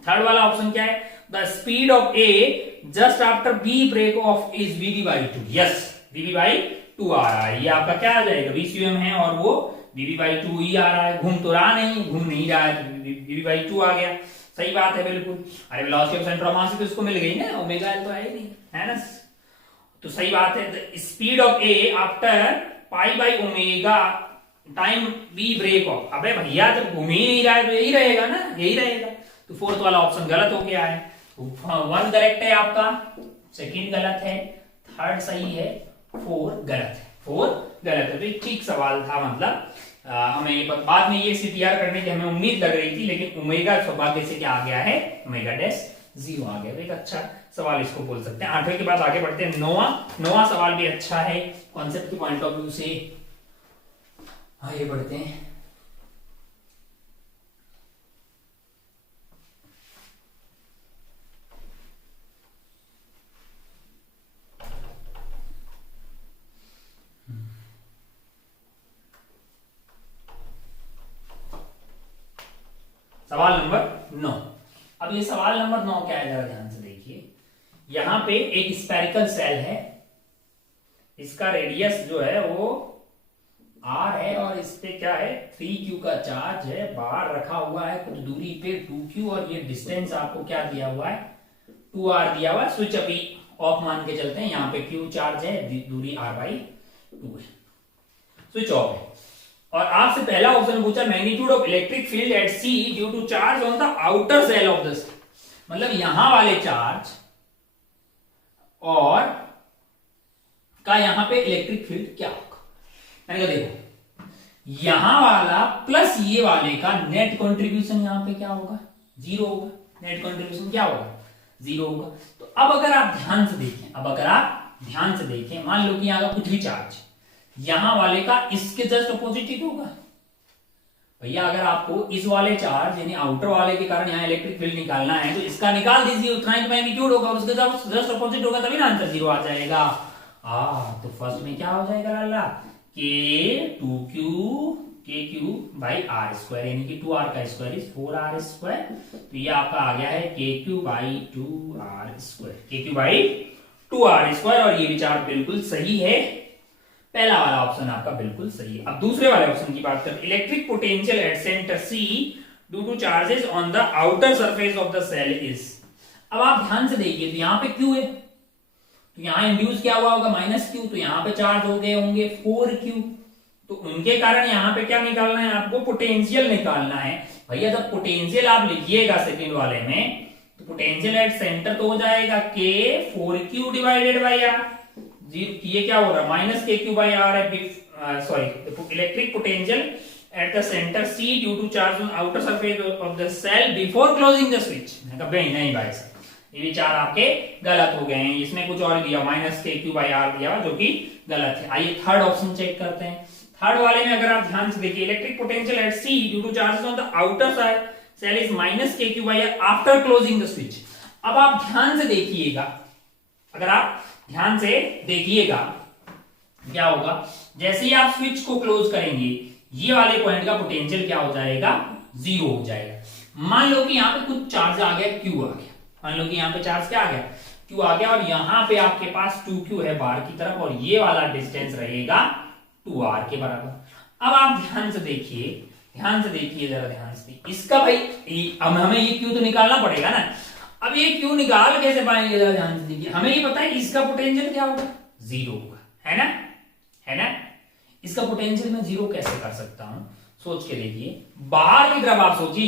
थर्ड वाला ऑप्शन क्या है, the speed of A just after B break off is VB/2, yes VB/2 आ रहा है, ये आपका क्या आ जाएगा, VCM है और वो VB/2 ही आ रहा है, घूम तो रहा नहीं, घूम नहीं रहा है, VB/2 आ गया, सही बात है बिल्कुल। अरे velocity of centre of mass तो इसको मिल गई ना, ओमेगा तो है ही नहीं, है ना, तो सही बात है। Speed of A after π/ω time B break off, अबे भैया जब घूम ही नहीं रहा है तो यही रहेगा ना, यही रहेगा, तो फोर्थ वाला ऑप्शन गलत हो गया है। 1 करेक्ट है आपका, सेकंड गलत है, थर्ड सही है, 4 गलत है, 4 गलत है। तो ठीक सवाल था, मतलब हमें ये बाद में ये CTR करने की हमें उम्मीद लग रही थी, लेकिन ओमेगा सौभाग्य से क्या आ गया है, ओमेगा डैश 0 आ गया। तो एक अच्छा सवाल इसको बोल सकते हैं। 8वें के बाद आगे बढ़ते हैं, 9वां सवाल भी अच्छा है, कॉन्सेप्ट के पॉइंट ऑफ व्यू से आगे बढ़ते हैं। सवाल नंबर 9। अब ये सवाल नंबर 9 क्या है, जरा ध्यान से देखिए। यहां पे एक स्फेरिकल सेल है, इसका रेडियस जो है वो r है, और इस पे क्या है 3q का चार्ज है, बाहर रखा हुआ है कुछ दूरी पे 2q, और ये डिस्टेंस आपको क्या दिया हुआ है 2r दिया हुआ है। स्विच अभी ऑफ मान के चलते हैं, यहाँ पे q चार्ज है, दूरी r/2 है, स्विच ऑफ है। और आपसे पहला ऑप्शन पूछा magnitude of electric field at C due to charge on the outer shell of the shell, मतलब यहां वाले चार्ज और का यहां पे इलेक्ट्रिक फील्ड क्या होगा। मैंने कहा देखो यहां वाला प्लस ये वाले का नेट कंट्रीब्यूशन यहां पे क्या होगा, 0 होगा। नेट कंट्रीब्यूशन क्या होगा, 0 होगा। तो अब अगर आप ध्यान से देखें, मान लो कि यहां का कुछ भी चार्ज यहां वाले का इसके जस्ट अपोजिट होगा। भैया अगर आपको इस वाले चार्ज यानी आउटर वाले के कारण यहां इलेक्ट्रिक फील्ड निकालना है, तो इसका निकाल दीजिए, उतना ही मैग्नीट्यूड होगा, उसके जस्ट अपोजिट होगा, तभी ना आंसर 0 आ जाएगा। तो फर्स्ट में क्या हो जाएगा लाला, k 2q/r² यानी कि 2r का स्क्वायर इज 4r²। तो ये आपका आ गया है kq/2r², kq/2r², और ये विचार बिल्कुल सही है, पहला वाला ऑप्शन आपका बिल्कुल सही है। अब दूसरे वाले ऑप्शन की बात करते हैं, electric potential at centre C due to charges on the outer surface of the shell is. अब आप ध्यान से देखिए, तो यहां पे Q है, तो यहां इंड्यूस क्या हुआ होगा -Q, तो यहां पे चार्ज हो गए होंगे 4Q, तो उनके कारण यहां पे क्या निकालना है आपको, पोटेंशियल निकालना है। भैया जब पोटेंशियल आप लिखिएगा सेकंड वाले में, तो पोटेंशियल एट सेंटर तो हो जाएगा K 4Q/R। ये क्या हो रहा है -kq/r है, sorry electric potential at the centre C due to charge on outer surface of the cell before closing the switch. नहीं भाई साहब, ये विचार आपके गलत हो गए हैं, इसने कुछ और दिया -kq/r दिया, जो कि गलत है। आइए थर्ड ऑप्शन चेक करते हैं। थर्ड वाले में अगर आप ध्यान से देखिए, electric potential at C due to charges on the outer cell is -kq/r after closing the switch. अब आप ध्यान से देखिएगा, अगर आप ध्यान से देखिएगा क्या होगा, जैसे ही आप स्विच को क्लोज करेंगे, ये वाले पॉइंट का पोटेंशियल क्या हो जाएगा, 0 हो जाएगा। मान लो कि यहाँ पे कुछ चार्ज आ गया, Q आ गया, मान लो कि यहाँ पे चार्ज क्या आ गया, Q आ गया, और यहाँ पे आपके पास 2Q है बाहर की तरफ, और ये वाला डिस्टेंस रहेगा 2R के बराबर। अब आप ध्यान से देखिए जरा ध्यान से, इसका भाई अब हमें ये Q तो निकालना पड़ेगा ना। अब ये Q निकाल कैसे पाएंगे, जरा ध्यान से देखिए, हमें ये पता है कि इसका पोटेंशियल क्या होगा, 0 होगा, है ना। इसका पोटेंशियल मैं 0 कैसे कर सकता हूं, सोच के देखिए। बाहर की तरफ आप सोचिए,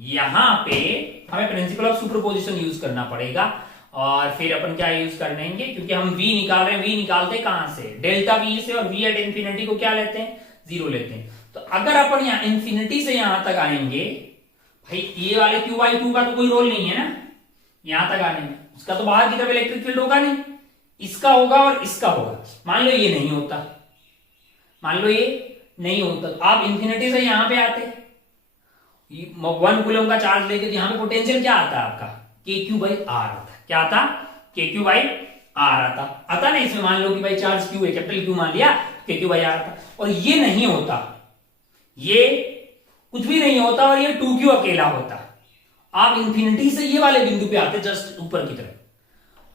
यहां पे हमें प्रिंसिपल ऑफ सुपरपोजिशन यूज करना पड़ेगा, और फिर अपन क्या यूज कर लेंगे, क्योंकि हम V निकाल रहे हैं, V निकालते कहां से, डेल्टा V से, और V एट इंफिनिटी को क्या लेते हैं, 0 लेते हैं। तो अगर अपन यहाँ इंफिनिटी से यहां तक आएंगे, भाई ये वाले Q/2 का तो कोई रोल नहीं है ना यहां तक आने में, उसका तो बाहर की तरफ इलेक्ट्रिक फील्ड होगा नहीं, इसका होगा और इसका होगा। मान लो ये नहीं होता, तो आप इंफिनिटी से यहां पे आते, 1 कूलम का चार्ज लेके, तो यहां पे पोटेंशियल क्या आता है आपका, kq/r आता। क्या आता, kq/r आता ना इसमें। मान लो कि भाई चार्ज Q है, कैपिटल Q मान लिया, kq/r आता, और ये नहीं होता, ये कुछ भी नहीं होता, और ये 2Q अकेला होता, आप इंफिनिटी से ये वाले बिंदु पे आते जस्ट ऊपर की तरफ,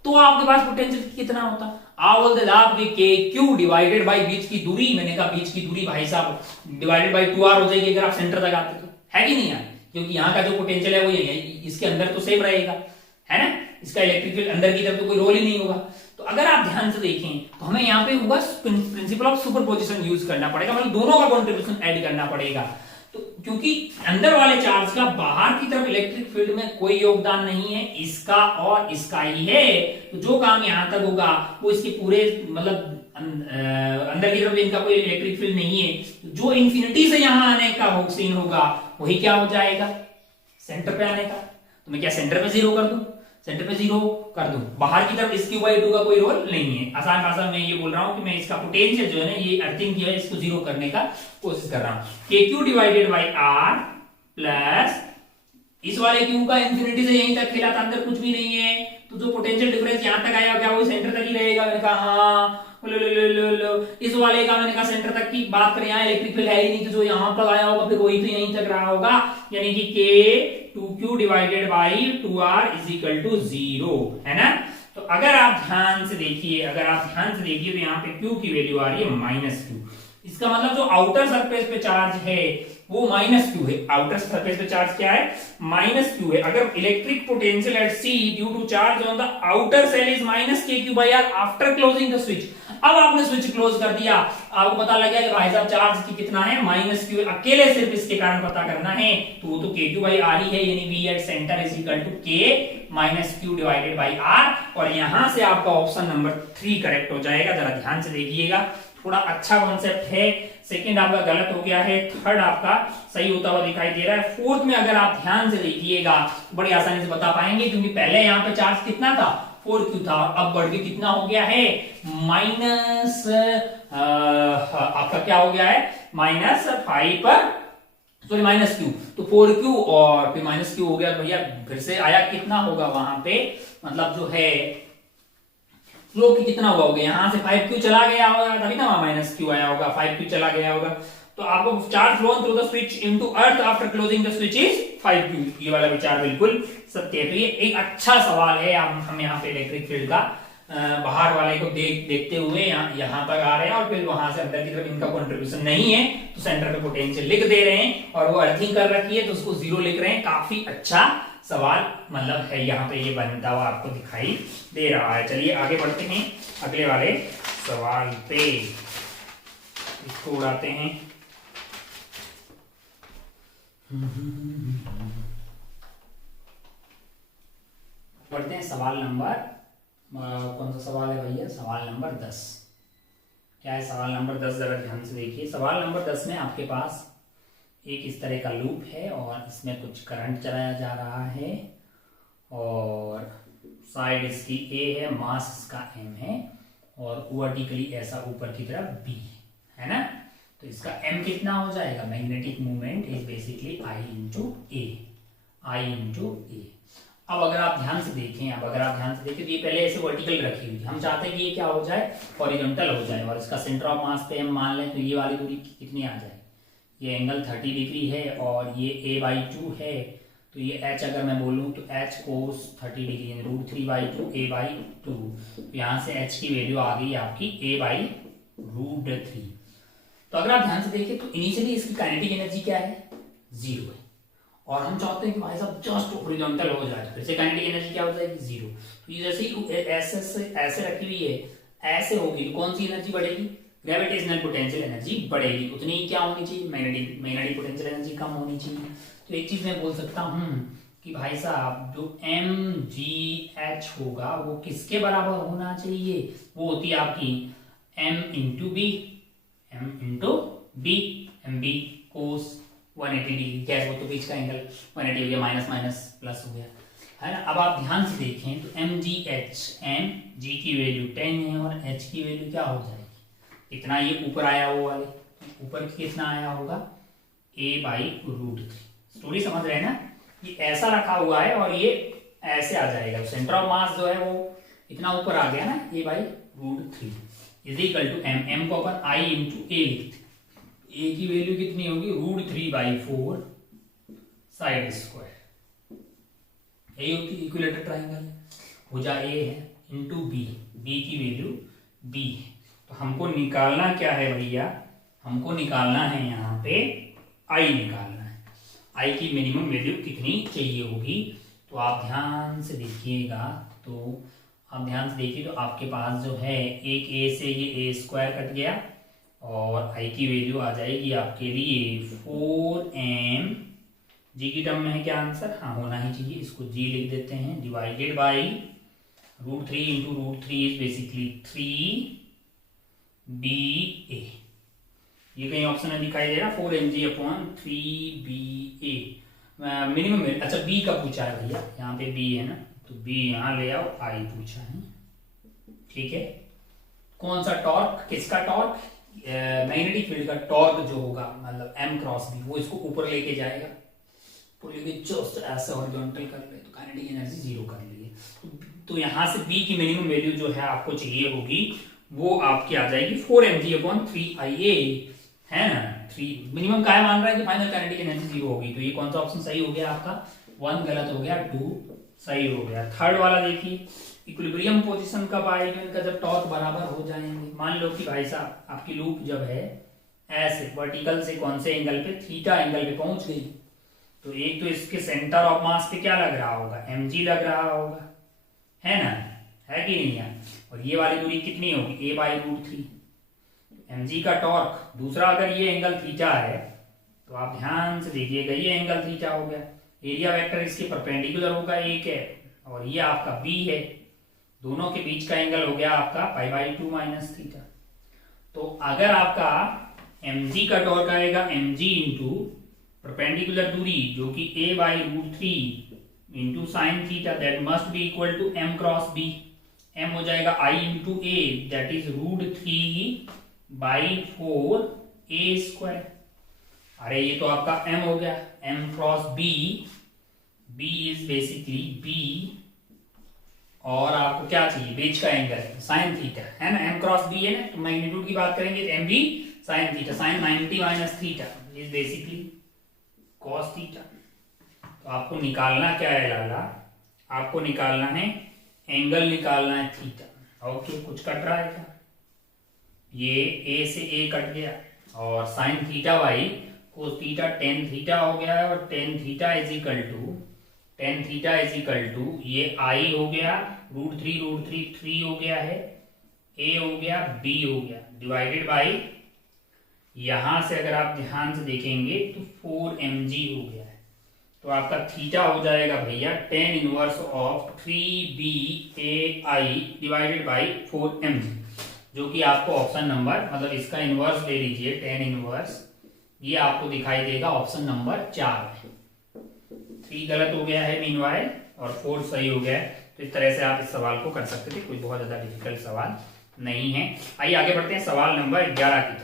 तो आपके पास पोटेंशियल कितना होता, आप बोलते आपके kq डिवाइडेड बाय बीच की दूरी, मैंने कहा बीच की दूरी भाई साहब डिवाइडेड बाय 2r हो जाएगी अगर आप सेंटर तक आते तो, है कि नहीं यार, क्योंकि यहाँ का जो पोटेंशियल है वो यही है, इसके अंदर तो सेम रहेगा, है ना, इसका इलेक्ट्रिक फील्ड अंदर की तरफ तो कोई रोल ही नहीं होगा। तो अगर आप ध्यान से देखें, तो हमें यहाँ पे होगा प्रिंसिपल ऑफ सुपरपोजिशन यूज करना पड़ेगा, मतलब दोनों का कॉन्ट्रीब्यूशन ऐड करना पड़ेगा। तो क्योंकि अंदर वाले चार्ज का बाहर की तरफ इलेक्ट्रिक फील्ड में कोई योगदान नहीं है, इसका और इसका ही है। तो जो काम यहां तक होगा वो इसके पूरे मतलब अंदर की तरफ इनका कोई इलेक्ट्रिक फील्ड नहीं है, जो इंफिनिटी से यहां आने का सीन होगा वही क्या हो जाएगा, सेंटर पे आने का। तो मैं क्या सेंटर पे 0 कर दूं, सेंटर पे 0 कर दूं, बाहर की तरफ इस Q/2 का कोई रोल नहीं है। आसान भाषा में ये बोल रहा हूं कि मैं इसका पोटेंशियल जो है ना, ये अर्थिंग किया है, इसको 0 करने का कोशिश कर रहा हूं। KQ divided by R plus इस वाले Q का इंफिनिटी से यहीं तक खेला था, अंदर कुछ भी नहीं है, तो जो पोटेंशियल डिफरेंस यहां तक आया क्या वो सेंटर तक ही रहेगा। मैंने कहा हाँ, इस वाले का मैंने कहा सेंटर तक की बात करें, यहाँ इलेक्ट्रिक फील्ड है ही नहीं, तो जो यहाँ पर आया होगा फिर वही तो यहीं तक रहा होगा, यानी कि K2Q divided by 2R is equal to 0, है ना। तो अगर आप ध्यान से देखिए, तो यहाँ पे Q की वैल्यू आ रही है -Q। इसका मतलब जो आउटर सरफेस पे चार्ज है वो -Q है। आउटर सरफेस पे चार्ज क्या है, -Q है। अगर electric potential at C due to charge on the outer cell is -KQ/R after closing the switch. अब आपने स्विच क्लोज कर दिया, आपको पता लग गया कि भाई साहब चार्ज की कितना है, -Q, अकेले सिर्फ इसके कारण पता करना है, तो वो तो KQ/R ही है, यानी V at centre is equal to K -Q divided by R। और यहां से आपका ऑप्शन नंबर 3 करेक्ट हो जाएगा। जरा ध्यान से देखिएगा, थोड़ा अच्छा कॉन्सेप्ट है। सेकंड आपका गलत हो गया है, थर्ड आपका सही होता हुआ दिखाई दे रहा है। फोर्थ में अगर आप ध्यान से देखिएगा बड़ी आसानी से बता पाएंगे, क्योंकि पहले यहाँ पे चार्ज कितना था, 4Q था, अब बढ़ के कितना हो गया है, माइनस आपका क्या हो गया है, -5 सॉरी -Q, तो 4Q और फिर -Q हो गया। तो भैया फिर से आया कितना होगा वहां पे, मतलब जो है फ्लो की कितना हुआ होगा, यहां से 5Q चला गया होगा, तभी ना वहां -Q आया होगा, 5Q चला गया होगा। तो आपको charge phloem through the switch into earth after closing the switch is 5Q। ये वाला विचार बिल्कुल सत्य है। तो ये एक अच्छा सवाल है, हम यहाँ पे इलेक्ट्रिक फील्ड का बाहर वाले को देखते हुए यहाँ तक आ रहे हैं, और फिर वहां से अंदर की तरफ इनका कंट्रीब्यूशन नहीं है, तो सेंटर पे पोटेंशियल लिख दे रहे हैं, और वो अर्थिंग कर रखी है तो उसको 0 लिख रहे हैं। काफी अच्छा सवाल मतलब है, यहाँ पे ये बनता हुआ आपको दिखाई दे रहा है। चलिए आगे बढ़ते हैं अगले वाले सवाल पे, इसको उड़ाते हैं। बढ़ते हैं सवाल नंबर कौन सा सवाल है भैया, सवाल नंबर 10। क्या है सवाल नंबर 10, जरा ध्यान से देखिए। सवाल नंबर 10 में आपके पास एक इस तरह का लूप है और इसमें कुछ करंट चलाया जा रहा है, और साइड इसकी A है, मास इसका M है, और वर्टिकली ऐसा ऊपर की तरफ B है ना। तो इसका M कितना हो जाएगा, magnetic movement is basically I into A. अब अगर आप ध्यान से देखें, तो ये पहले ऐसे वर्टिकल रखी हुई थी, हम चाहते हैं कि ये क्या हो जाए, हॉरिजॉन्टल हो जाए, और इसका सेंटर ऑफ मास पे हम मान लें तो ये वाली दूरी कितनी आ जाए, ये एंगल 30 डिग्री है, और ये A/2 है, तो ये H अगर मैं बोलूं तो H cos 30 डिग्री है, √3/2 A/2। तो यहाँ से H की वैल्यू आ गई आपकी A/√3। तो अगर आप ध्यान से देखिए तो इनिशियली इसकी काइनेटिक एनर्जी क्या है, 0 है, और हम चाहते हैं कि भाई साहब जस्ट हॉरिजॉन्टल हो जाए, फिर से काइनेटिक एनर्जी क्या हो जाएगी, 0। तो ये जैसे ही ऐसे रखी हुई है, ऐसे होगी तो कौन सी एनर्जी बढ़ेगी, ग्रेविटेशनल पोटेंशियल एनर्जी बढ़ेगी, उतनी ही क्या होनी चाहिए, मैग्नेटिक पोटेंशियल एनर्जी कम होनी चाहिए। तो एक चीज मैं बोल सकता हूं कि भाई साहब जो mgh होगा वो किसके बराबर होना चाहिए, वो होती है आपकी m into B, M B cos 180 degree, क्या है वो तो बीच का एंगल 180 हो गया, माइनस माइनस प्लस हो गया, है ना। अब आप ध्यान से देखें तो mgh, mg की वैल्यू 10 है और h की वैल्यू क्या हो जाएगी, इतना ये ऊपर आया वो वाले, ऊपर कितना आया होगा, A/√3। स्टोरी समझ रहे हैं ना, ये ऐसा रखा हुआ है और ये ऐसे आ जाएगा, सेंटर ऑफ मास जो है वो इतना ऊपर आ गया ना, A/√3 is equal to m को अपन I इंटू A लिखते, A की वैल्यू कितनी होगी, √3/4 साइड स्क्वायर, यही होती है इक्विलेटरल ट्राइंगल। भुजा A है इंटू B, B की वैल्यू B है, तो हमको निकालना क्या है भैया, हमको निकालना है यहाँ पे I निकालना है, I की मिनिमम वैल्यू कितनी चाहिए होगी। तो आप ध्यान से देखिएगा, तो आपके पास जो है एक A से ये A² कट गया, और आई की वैल्यू आ जाएगी आपके लिए 4m। जी की टर्म में है क्या आंसर? हाँ होना ही चाहिए, इसको जी लिख देते हैं, divided by √3 into √3 is basically 3BA। ये कहीं ऑप्शन में दिखाई दे रहा 4mg/3BA मिनिमम। अच्छा बी का पूछा है भैया, यहाँ पे बी है ना, तो बी यहाँ ले आओ, आई पूछा है, ठीक है। कौन सा टॉर्क, किसका टॉर्क? मैग्नेटिक फील्ड का टॉर्क जो होगा मतलब m क्रॉस बी, वो इसको ऊपर लेके जाएगा, तो लेके जस्ट ऐसे हॉरिजॉन्टल कर ले तो काइनेटिक एनर्जी जीरो कर लिए। तो यहाँ से बी की मिनिमम वैल्यू जो है आपको चाहिए होगी, वो आपकी आ जाएगी 4mg/3IA, है ना। 3 मिनिमम क्या मान रहा है कि फाइनल काइनेटिक एनर्जी जीरो होगी, तो ये कौन सा ऑप्शन सही हो गया आपका? 1 गलत हो गया, 2 सही हो गया। थर्ड वाला देखिए, इक्विलिब्रियम पोजीशन कब आएगी इनका? जब टॉर्क बराबर हो जाएंगे। मान लो कि भाई साहब आपकी लूप जब है ऐसे वर्टिकल से कौन से एंगल पे? थीटा एंगल पे पहुंच गई, तो एक तो इसके सेंटर ऑफ मास पे क्या लग रहा होगा? mg लग रहा होगा, है ना, है कि नहीं है। और ये वाली दूरी कितनी होगी? a/√3 mg का टॉर्क। दूसरा अगर ये एंगल थीटा है तो आप ध्यान से देखिएगा, ये एंगल थीटा हो गया, एरिया वेक्टर इसके परपेंडिकुलर होगा, एक है, और ये आपका b है, दोनों के बीच का एंगल हो गया आपका π/2 माइनस थीटा। तो अगर आपका mg का टॉर्क आएगा mg इंटू परपेंडिकुलर दूरी जो कि a/√3 into sine theta, that must be equal to m cross b। m हो जाएगा i into a, that is √3/4a²। अरे ये तो आपका m हो गया, m cross b, b is basically b, और आपको क्या चाहिए? बीच का एंगल साइन थीटा, है ना, m क्रॉस b है ना, तो मैग्नीट्यूड की बात करेंगे तो mb sine theta, sine 90 minus theta is basically cos theta. तो आपको निकालना क्या है लाला? आपको निकालना है एंगल, निकालना है थीटा। ओके, कुछ कट रहा है क्या? ये a से a कट गया, और sine theta by cos theta tan theta हो गया है, और tan theta is equal to ये i हो गया, √3 3 हो गया है, a हो गया, b हो गया, डिवाइडेड बाई यहां से अगर आप ध्यान से देखेंगे तो 4mg हो गया है। तो आपका थीटा हो जाएगा भैया tan inverse of 3BAI divided by 4mg, जो कि आपको ऑप्शन नंबर, मतलब इसका इनवर्स ले लीजिए, tan इनवर्स, ये आपको दिखाई देगा ऑप्शन नंबर 4 में। 3 गलत हो गया है मीनवाइल, और 4 सही हो गया है। तो इस तरह से आप इस सवाल को कर सकते थे, कोई बहुत ज्यादा डिफिकल्ट सवाल नहीं है। आइए आगे बढ़ते हैं सवाल नंबर 11 की तरफ।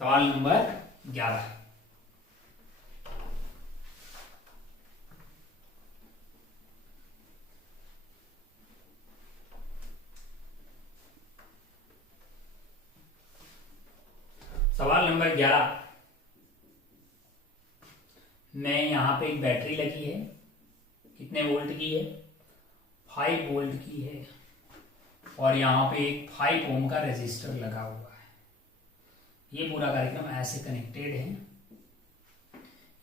सवाल नंबर 11, सवाल नंबर 11 में यहां पे एक बैटरी लगी है, कितने वोल्ट की है? 5 वोल्ट की है, और यहां पे एक 5 ओम का रेजिस्टर लगा हुआ है। ये पूरा कार्यक्रम ऐसे कनेक्टेड है,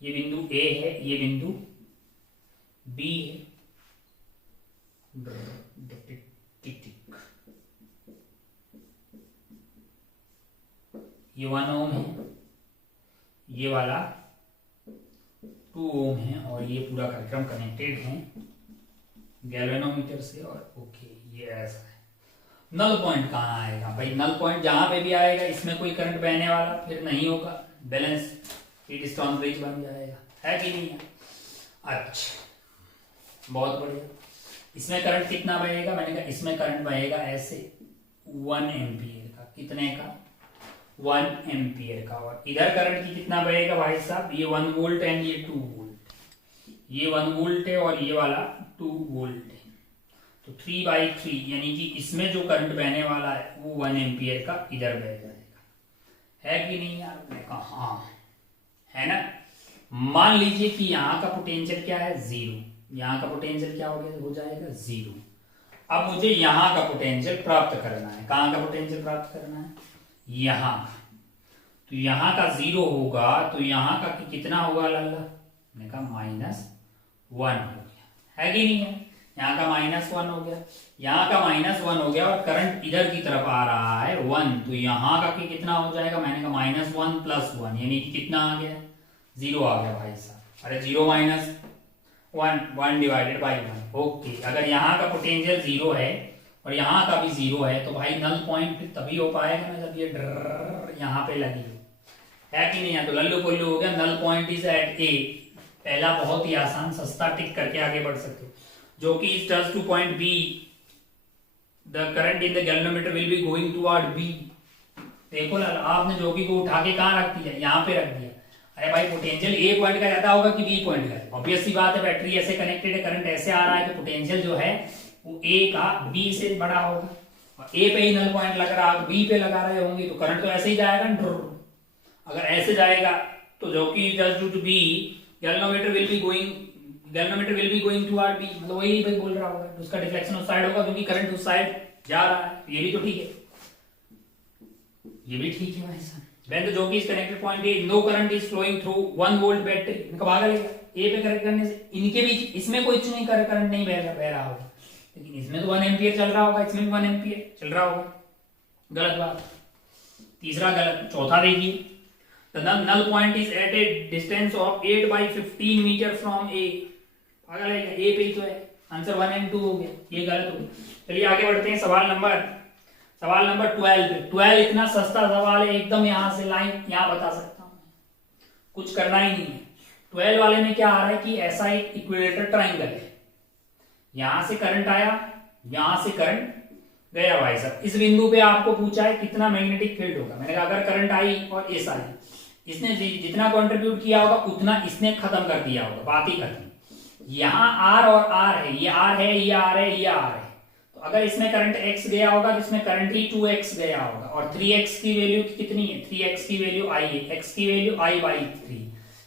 ये बिंदु A है, ये बिंदु B है, ये 1 ओम है, ये वाला 2 ओम है, और ये पूरा कार्यक्रम कनेक्टेड है गैल्वेनोमीटर से। और ओके, ये ऐसा है। नल पॉइंट कहाँ आएगा भाई? नल पॉइंट जहां पे भी आएगा इसमें कोई करंट बहने वाला फिर नहीं होगा, बैलेंस हीट-स्टोन ब्रिज बन जाएगा, है कि नहीं है? अच्छा, बहुत बढ़िया। इसमें करंट कितना बहेगा? मैंने कहा इसमें करंट बहेगा ऐसे 1 एम्पियर का, कितने का? 1 एम्पियर का। और इधर करंट की कितना बहेगा भाई साहब? ये 1 वोल्ट एंड ये 2 वोल्ट, ये 1 वोल्ट है और ये वाला 2 वोल्ट है, तो 3/3, यानी कि इसमें जो करंट बहने वाला है वो 1 एम्पियर का इधर बह जाएगा, है कि नहीं यार? मैंने कहा हाँ, है ना। मान लीजिए कि यहाँ का पोटेंशियल क्या है? 0। यहाँ का पोटेंशियल क्या हो जाएगा? 0। अब मुझे यहाँ का पोटेंशियल प्राप्त करना है। कहाँ का पोटेंशियल प्राप्त करना है? यहाँ का। तो यहाँ का 0 होगा, तो यहाँ का कितना होगा लाला? मैंने कहा -1 हो गया, है कि नहीं है? यहाँ का -1 हो गया, यहाँ का -1 हो गया और करंट इधर की तरफ आ रहा है 1, तो यहाँ का कितना हो जाएगा, मैंने कहा -1 + 1 यानी कि कितना आ गया, 0 आ गया भाई साहब। अरे 0 - 1 1/1। ओके, अगर यहाँ का पोटेंशियल 0 है और यहाँ का भी 0 है तो भाई नल पॉइंट तभी हो पाएगा ना जब ये यहाँ पे लगी है कि नहीं है, तो लल्लू पुल्लू हो गया, नल पॉइंट इज एट ए। पहला बहुत ही आसान सस्ता टिक करके आगे बढ़ सकते हो, जो कि is touch to point B, the current in the galvanometer will be going toward B. देखो ना, आपने जोगी को उठा के कहाँ रख दिया, यहाँ पे रख दिया। अरे भाई पोटेंशियल ए पॉइंट का ज्यादा होगा कि बी पॉइंट का, ऑब्वियस सी बात है, बैटरी ऐसे कनेक्टेड है, करंट ऐसे आ रहा है, तो पोटेंशियल जो है वो ए का बी से बड़ा होगा, और ए पे ही नल पॉइंट लग रहा, बी पे लगा रहे होंगे तो करंट तो ऐसे ही जाएगा। अगर ऐसे जाएगा तो जो कि just to B galvanometer will be going toward B, मतलब वही भाई बोल रहा होगा, तो उसका डिफ्लेक्शन उस साइड होगा क्योंकि करंट उस साइड जा रहा है। ये भी तो ठीक है, ये भी ठीक है भाई साहब। When the jockey is connected point A, no current is flowing through 1 volt battery। इनका भागा लेगा ए पे कनेक्ट करने से, इनके बीच इसमें कोई नहीं करंट नहीं बह रहा होगा, लेकिन इसमें तो 1 एम्पियर चल रहा होगा, इसमें भी 1 एम्पियर चल रहा होगा। गलत बात, तीसरा गलत। चौथा देखिए, the null point is at a distance of 8/15 metre from A। भागा लेगा, ए पे ही तो है, आंसर 1 and 2 हो गया, ये गलत हो गया। चलिए आगे बढ़ते हैं, सवाल नंबर 12 इतना सस्ता सवाल है एकदम, यहां से लाइन यहां बता सकता हूं, कुछ करना ही नहीं है। 12 वाले में क्या आ रहा है कि ऐसा एक इक्विलेटरल ट्रायंगल है, यहां से करंट आया, यहां से करंट गया भाई साहब। इस बिंदु पे आपको पूछा है कितना मैग्नेटिक फील्ड होगा, मैंने कहा अगर करंट आई और एस आई, इसने जितना कंट्रीब्यूट किया होगा उतना इसने खत्म कर दिया होगा, बात ही खत्म। यहाँ आर और आर है, ये आर है, ये आर है, ये आर है, तो अगर इसमें करंट x गया होगा तो इसमें करंट ही 2x गया होगा, और 3x की वैल्यू कितनी है, 3x की वैल्यू i है, x की वैल्यू i/3,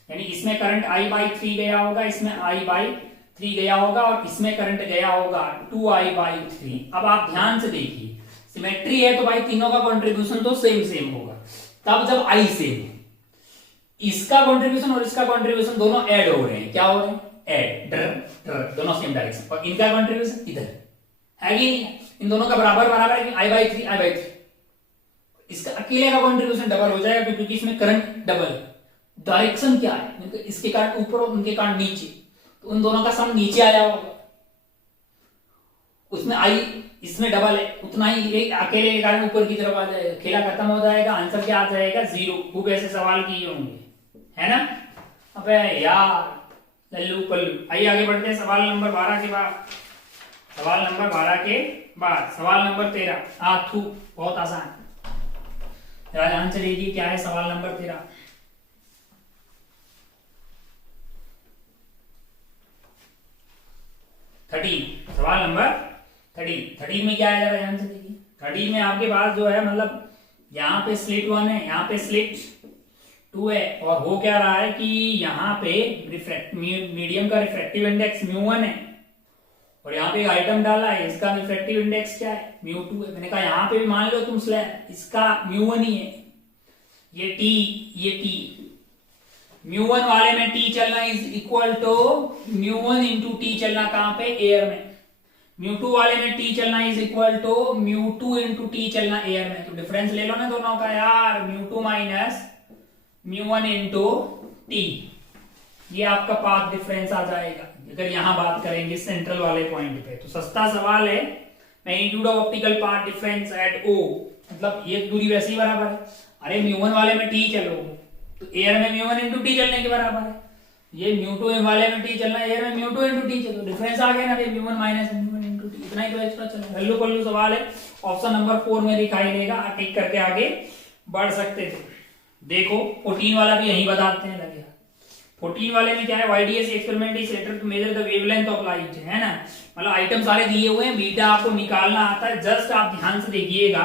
यानी इसमें करंट i/3 गया होगा, इसमें i/3 गया होगा, और इसमें करंट गया होगा 2i/3। अब आप ध्यान से देखिए, सिमेट्री है तो भाई तीनों का कंट्रीब्यूशन तो सेम होगा, तब जब i सेम है, इसका कंट्रीब्यूशन और इसका कंट्रीब्यूशन दोनों ऐड हो रहे हैं, क्या हो रहे हैं, ऐड, दोनों सेम डायरेक्शन, और इनका कंट्रीब्यूशन इधर है कि इन दोनों का बराबर है कि i/3 इसका अकेले का कंट्रीब्यूशन डबल हो जाएगा क्योंकि इसमें करंट डबल है। डायरेक्शन क्या है, इसके कारण ऊपर और उनके कारण नीचे, तो उन दोनों का सम नीचे आया होगा, उसमें i इसमें डबल है, उतना ही एक अकेले के कारण ऊपर की तरफ आ जाएगा, खेला खत्म हो जाएगा, आंसर क्या आ जाएगा 0। खूब ऐसे सवाल किए होंगे, है ना। अबे यार लल्लू पल्लू। आइए आगे बढ़ते हैं, सवाल नंबर 12 के बाद, सवाल नंबर 13। आथू, बहुत आसान, ध्यान से देखिए क्या है सवाल नंबर 13। सवाल नंबर 13 में क्या है, जरा ध्यान से देखिए। 13 में आपके पास जो है, मतलब यहाँ पे स्लिट 1 है, यहाँ पे स्लिट 2 है, और हो क्या रहा है कि यहाँ पे मीडियम का रिफ्रैक्टिव इंडेक्स μ1 है, और यहाँ पे आइटम डाला है, इसका रिफ्रैक्टिव इंडेक्स क्या है, μ2 है। मैंने कहा यहाँ पे भी मान लो तुम स्लैब, इसका μ1 ही है, ये t μ1 वाले में t चलना is equal to μ1 into T चलना कहां पे, एयर में। μ2 वाले में t चलना is equal to μ2 into T चलना एयर में, तो डिफरेंस ले लो ना दोनों का यार, μ2 माइनस μ1 इंटू टी, ये आपका पाथ डिफरेंस आ जाएगा। अगर यहां बात करेंगे सेंट्रल वाले पॉइंट पे, तो सस्ता सवाल है, magnitude of optical path difference at O, मतलब ये दूरी वैसे ही बराबर है। अरे μ1 वाले में t चलोगे तो एयर में μ1 इंटू टी चलने के बराबर है, ये μ2 वाले में t चलना, एयर में μ2 इंटू टी चलो, डिफरेंस आ गया ना, μ1 माइनस μ1 इंटू टी, इतना ही तो एक्स्ट्रा चला। हल्लू पल्लू सवाल है, ऑप्शन नंबर 4 में दिखाई देगा, टिक करके आगे बढ़ सकते थे। देखो 14 वाला भी यही बताते हैं लगे। 14 वाले में क्या है, YDS experiment is setted to measure the wavelength of light, है ना, मतलब आइटम सारे दिए हुए हैं, बीटा आपको निकालना आता है, जस्ट आप ध्यान से देखिएगा,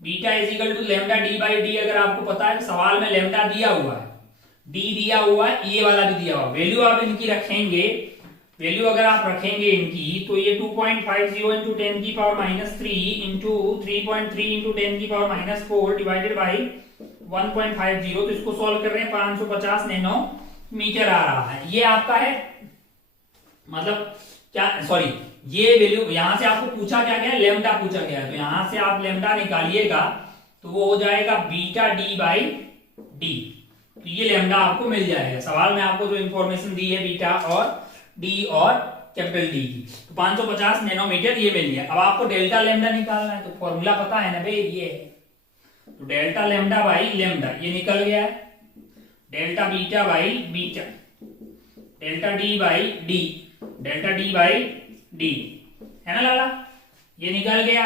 beta is equal to lambda d/d, अगर आपको पता है सवाल में लैम्डा दिया हुआ है, d दिया हुआ है, ये वाला भी दिया हुआ है, वैल्यू आप इनकी रखेंगे, वैल्यू अगर आप रखेंगे इनकी, तो ये 2.50 इंटू 10 की पावर -3 इंटू 3.3 इंटू 10 की पावर -4 डिवाइडेड बाई 1.50, तो इसको सॉल्व कर रहे हैं, 550 नैनो मीटर आ रहा है। ये आपका है, मतलब क्या, सॉरी, ये वैल्यू यहां से आपको पूछा क्या गया, लेमडा पूछा गया है, तो यहां से आप लेमडा निकालिएगा तो वो हो जाएगा बीटा डी बाई डी। तो ये लेमडा आपको मिल जाएगा। सवाल में आपको जो इंफॉर्मेशन दी है बीटा और डी और कैपिटल डी की, तो 550 नैनोमीटर ये मिल गया। अब आपको डेल्टा लेमडा निकालना है, तो फॉर्मूला पता है ना भाई, ये है। तो डेल्टा लेमडा बाई लेमडा ये निकल गया है, delta beta by beta, delta D by D, delta D by D, है ना लाला, ये निकल गया।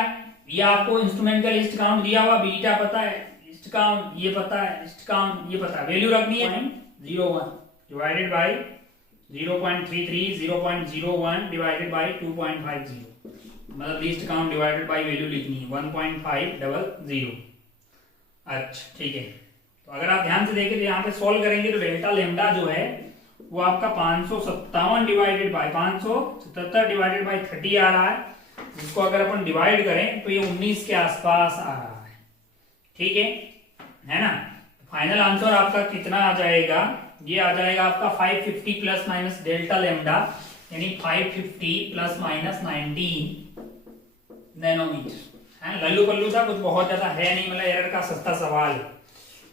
ये आपको इंस्ट्रूमेंट का लिस्ट काउंट दिया हुआ, बीटा पता है, लिस्ट काउंट ये पता है, लिस्ट काउंट ये पता है, वैल्यू रखनी है 0.01 डिवाइडेड बाय 0.33, 0.01 डिवाइडेड बाय 2.50, मतलब list count divided by value लिखनी है 1.500। अच्छा ठीक है, तो अगर आप ध्यान से देखें तो यहाँ पे सॉल्व करेंगे तो डेल्टा लेमडा जो है वो आपका 557 डिवाइडेड बाय 577 डिवाइडेड बाय 30 आ रहा है, जिसको अगर अपन डिवाइड करें तो ये 19 के आसपास आ रहा है। ठीक है ना। फाइनल आंसर आपका कितना आ जाएगा, ये आ जाएगा आपका 550 प्लस माइनस डेल्टा लेमडा, यानी 550 प्लस माइनस 19 नैनोमीटर। है लल्लू पल्लू था, कुछ बहुत ज्यादा है नहीं, मतलब एरर का सस्ता सवाल है।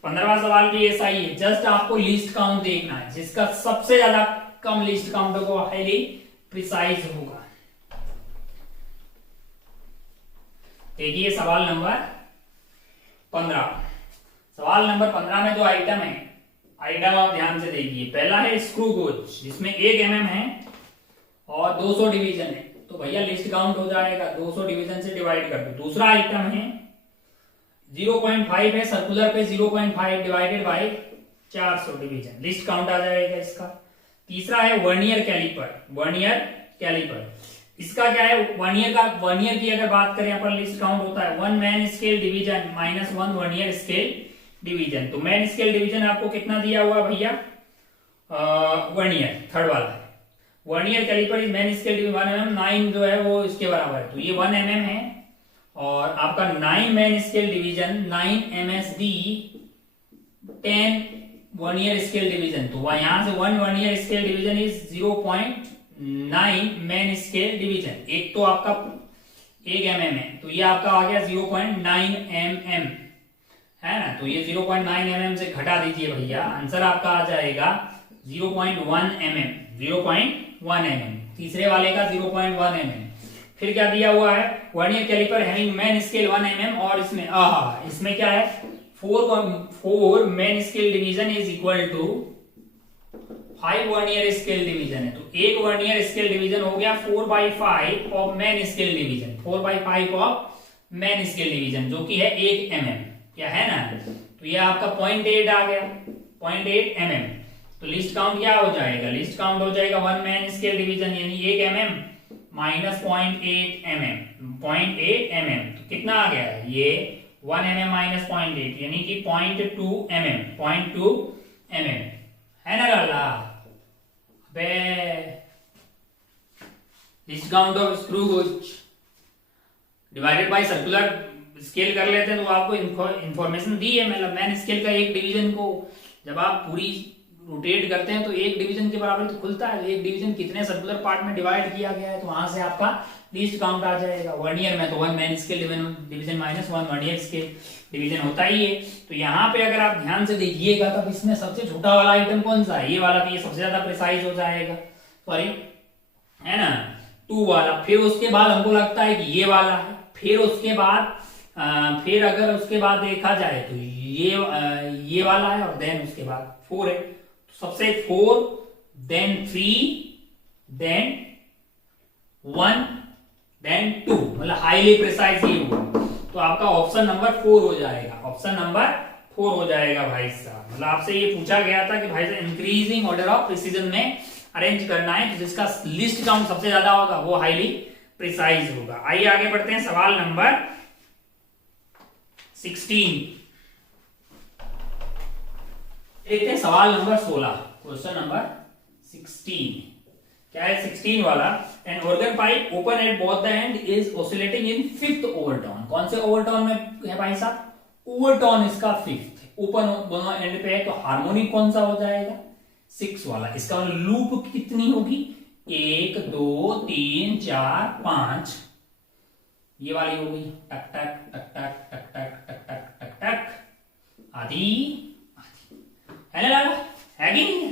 15वां सवाल भी ऐसा ही है, जस्ट आपको लिस्ट काउंट देखना है, जिसका सबसे ज्यादा कम लिस्ट काउंट होगा वो हाईली प्रिसाइज होगा। देखिए सवाल नंबर 15। सवाल नंबर 15 में जो आइटम है, आइटम आप ध्यान से देखिए। पहला है स्क्रू गोज, जिसमें 1 mm है और 200 डिवीजन है, तो भैया लिस्ट काउंट हो जाएगा, 200 डिवीजन से डिवाइड कर दो। दूसरा आइटम है 0.5 है, सर्कुलर पे 0.5 divided by 400 division, least count आ जाएगा इसका। तीसरा है वर्नियर कैलिपर, वर्नियर कैलिपर, इसका क्या है, वर्नियर की अगर बात करें अपन, लिस्ट काउंट होता है 1 main scale division minus 1 vernier scale division. तो मैन स्केल डिवीजन आपको कितना दिया हुआ भैया, वर्नियर थर्ड वाला है, vernier calliper is main scale division 1 mm, 9 जो है वो इसके बराबर है, तो ये 1 mm है। और आपका 9 man scale division 9 MSD 10 vernier scale division, तो वह यहां से 1 vernier scale division is 0.9 man scale division. एक तो आपका 1 mm है, तो ये आपका आ गया 0.9 mm, है ना। तो ये 0.9 mm से घटा दीजिए भैया, आंसर आपका आ जाएगा 0.1 mm, 0.1 mm। तीसरे वाले का 0.1 mm। फिर क्या दिया हुआ है, vernier calliper having main scale 1 mm, और इसमें क्या है, 4 main scale division is equal to 5 vernier scale division है, तो एक वर्नियर स्केल डिवीजन हो गया 4/5 of main scale division, 4/5 of main scale division, जो कि है 1 mm, क्या है ना। तो ये आपका 0.8 आ गया, 0.8 mm। तो लिस्ट काउंट क्या हो जाएगा, लिस्ट काउंट हो जाएगा 1 मैन स्केल डिवीजन यानी 1 mm माइनस 0.8 mm, 0.8 mm, तो कितना आ गया है ये 1 mm माइनस 0.8 यानी कि 0.2 mm, 0.2 mm, है ना लाला। Least count of screw goes divided by circular scale कर लेते हैं, तो आपको इंफॉर्मेशन दी है, मतलब मैन स्केल का एक डिवीजन को जब आप पूरी रोटेट करते हैं तो एक डिवीजन के बराबर तो खुलता है, एक डिवीजन कितने सर्कुलर पार्ट में डिवाइड किया गया है, तो वहां से आपका लिस्ट काउंट आ जाएगा। वर्नियर में तो 1 main scale division minus 1 vernier scale division होता ही है। तो यहाँ पे अगर आप ध्यान से देखिएगा तब इसमें सबसे छोटा वाला आइटम कौन सा है, ये वाला, तो ये सबसे ज्यादा प्रिसाइज हो जाएगा, सॉरी, है ना, 2 वाला। फिर उसके बाद हमको लगता है कि ये वाला है, फिर उसके बाद फिर अगर उसके बाद देखा जाए तो ये वाला है, और देन उसके बाद 4 है, सबसे 4 देन 3 देन 1 देन 2, मतलब हाईली प्रिसाइज ये होगा। तो आपका ऑप्शन नंबर 4 हो जाएगा, ऑप्शन नंबर 4 हो जाएगा भाई साहब। मतलब आपसे ये पूछा गया था कि भाई साहब इंक्रीजिंग ऑर्डर ऑफ प्रिसीजन में अरेंज करना है, तो जिसका लिस्ट काउंट सबसे ज्यादा होगा वो हाईली प्रिसाइज होगा। आइए आगे बढ़ते हैं, सवाल नंबर 16 देखते हैं। सवाल नंबर 16, क्वेश्चन नंबर 16 क्या है, 16 वाला, an organ pipe open at both the end is oscillating in 5th overtone. कौन से ओवरटोन में है भाई साहब, ओवरटोन इसका 5th, ओपन दोनों एंड पे है, तो हार्मोनिक कौन सा हो जाएगा, 6 वाला। इसका लूप कितनी होगी, 1 2 3 4 5, ये वाली हो गई टक टक टक टक टक टक टक टक टक टक, आधी आधी, है ना लाला, है कि नहीं है?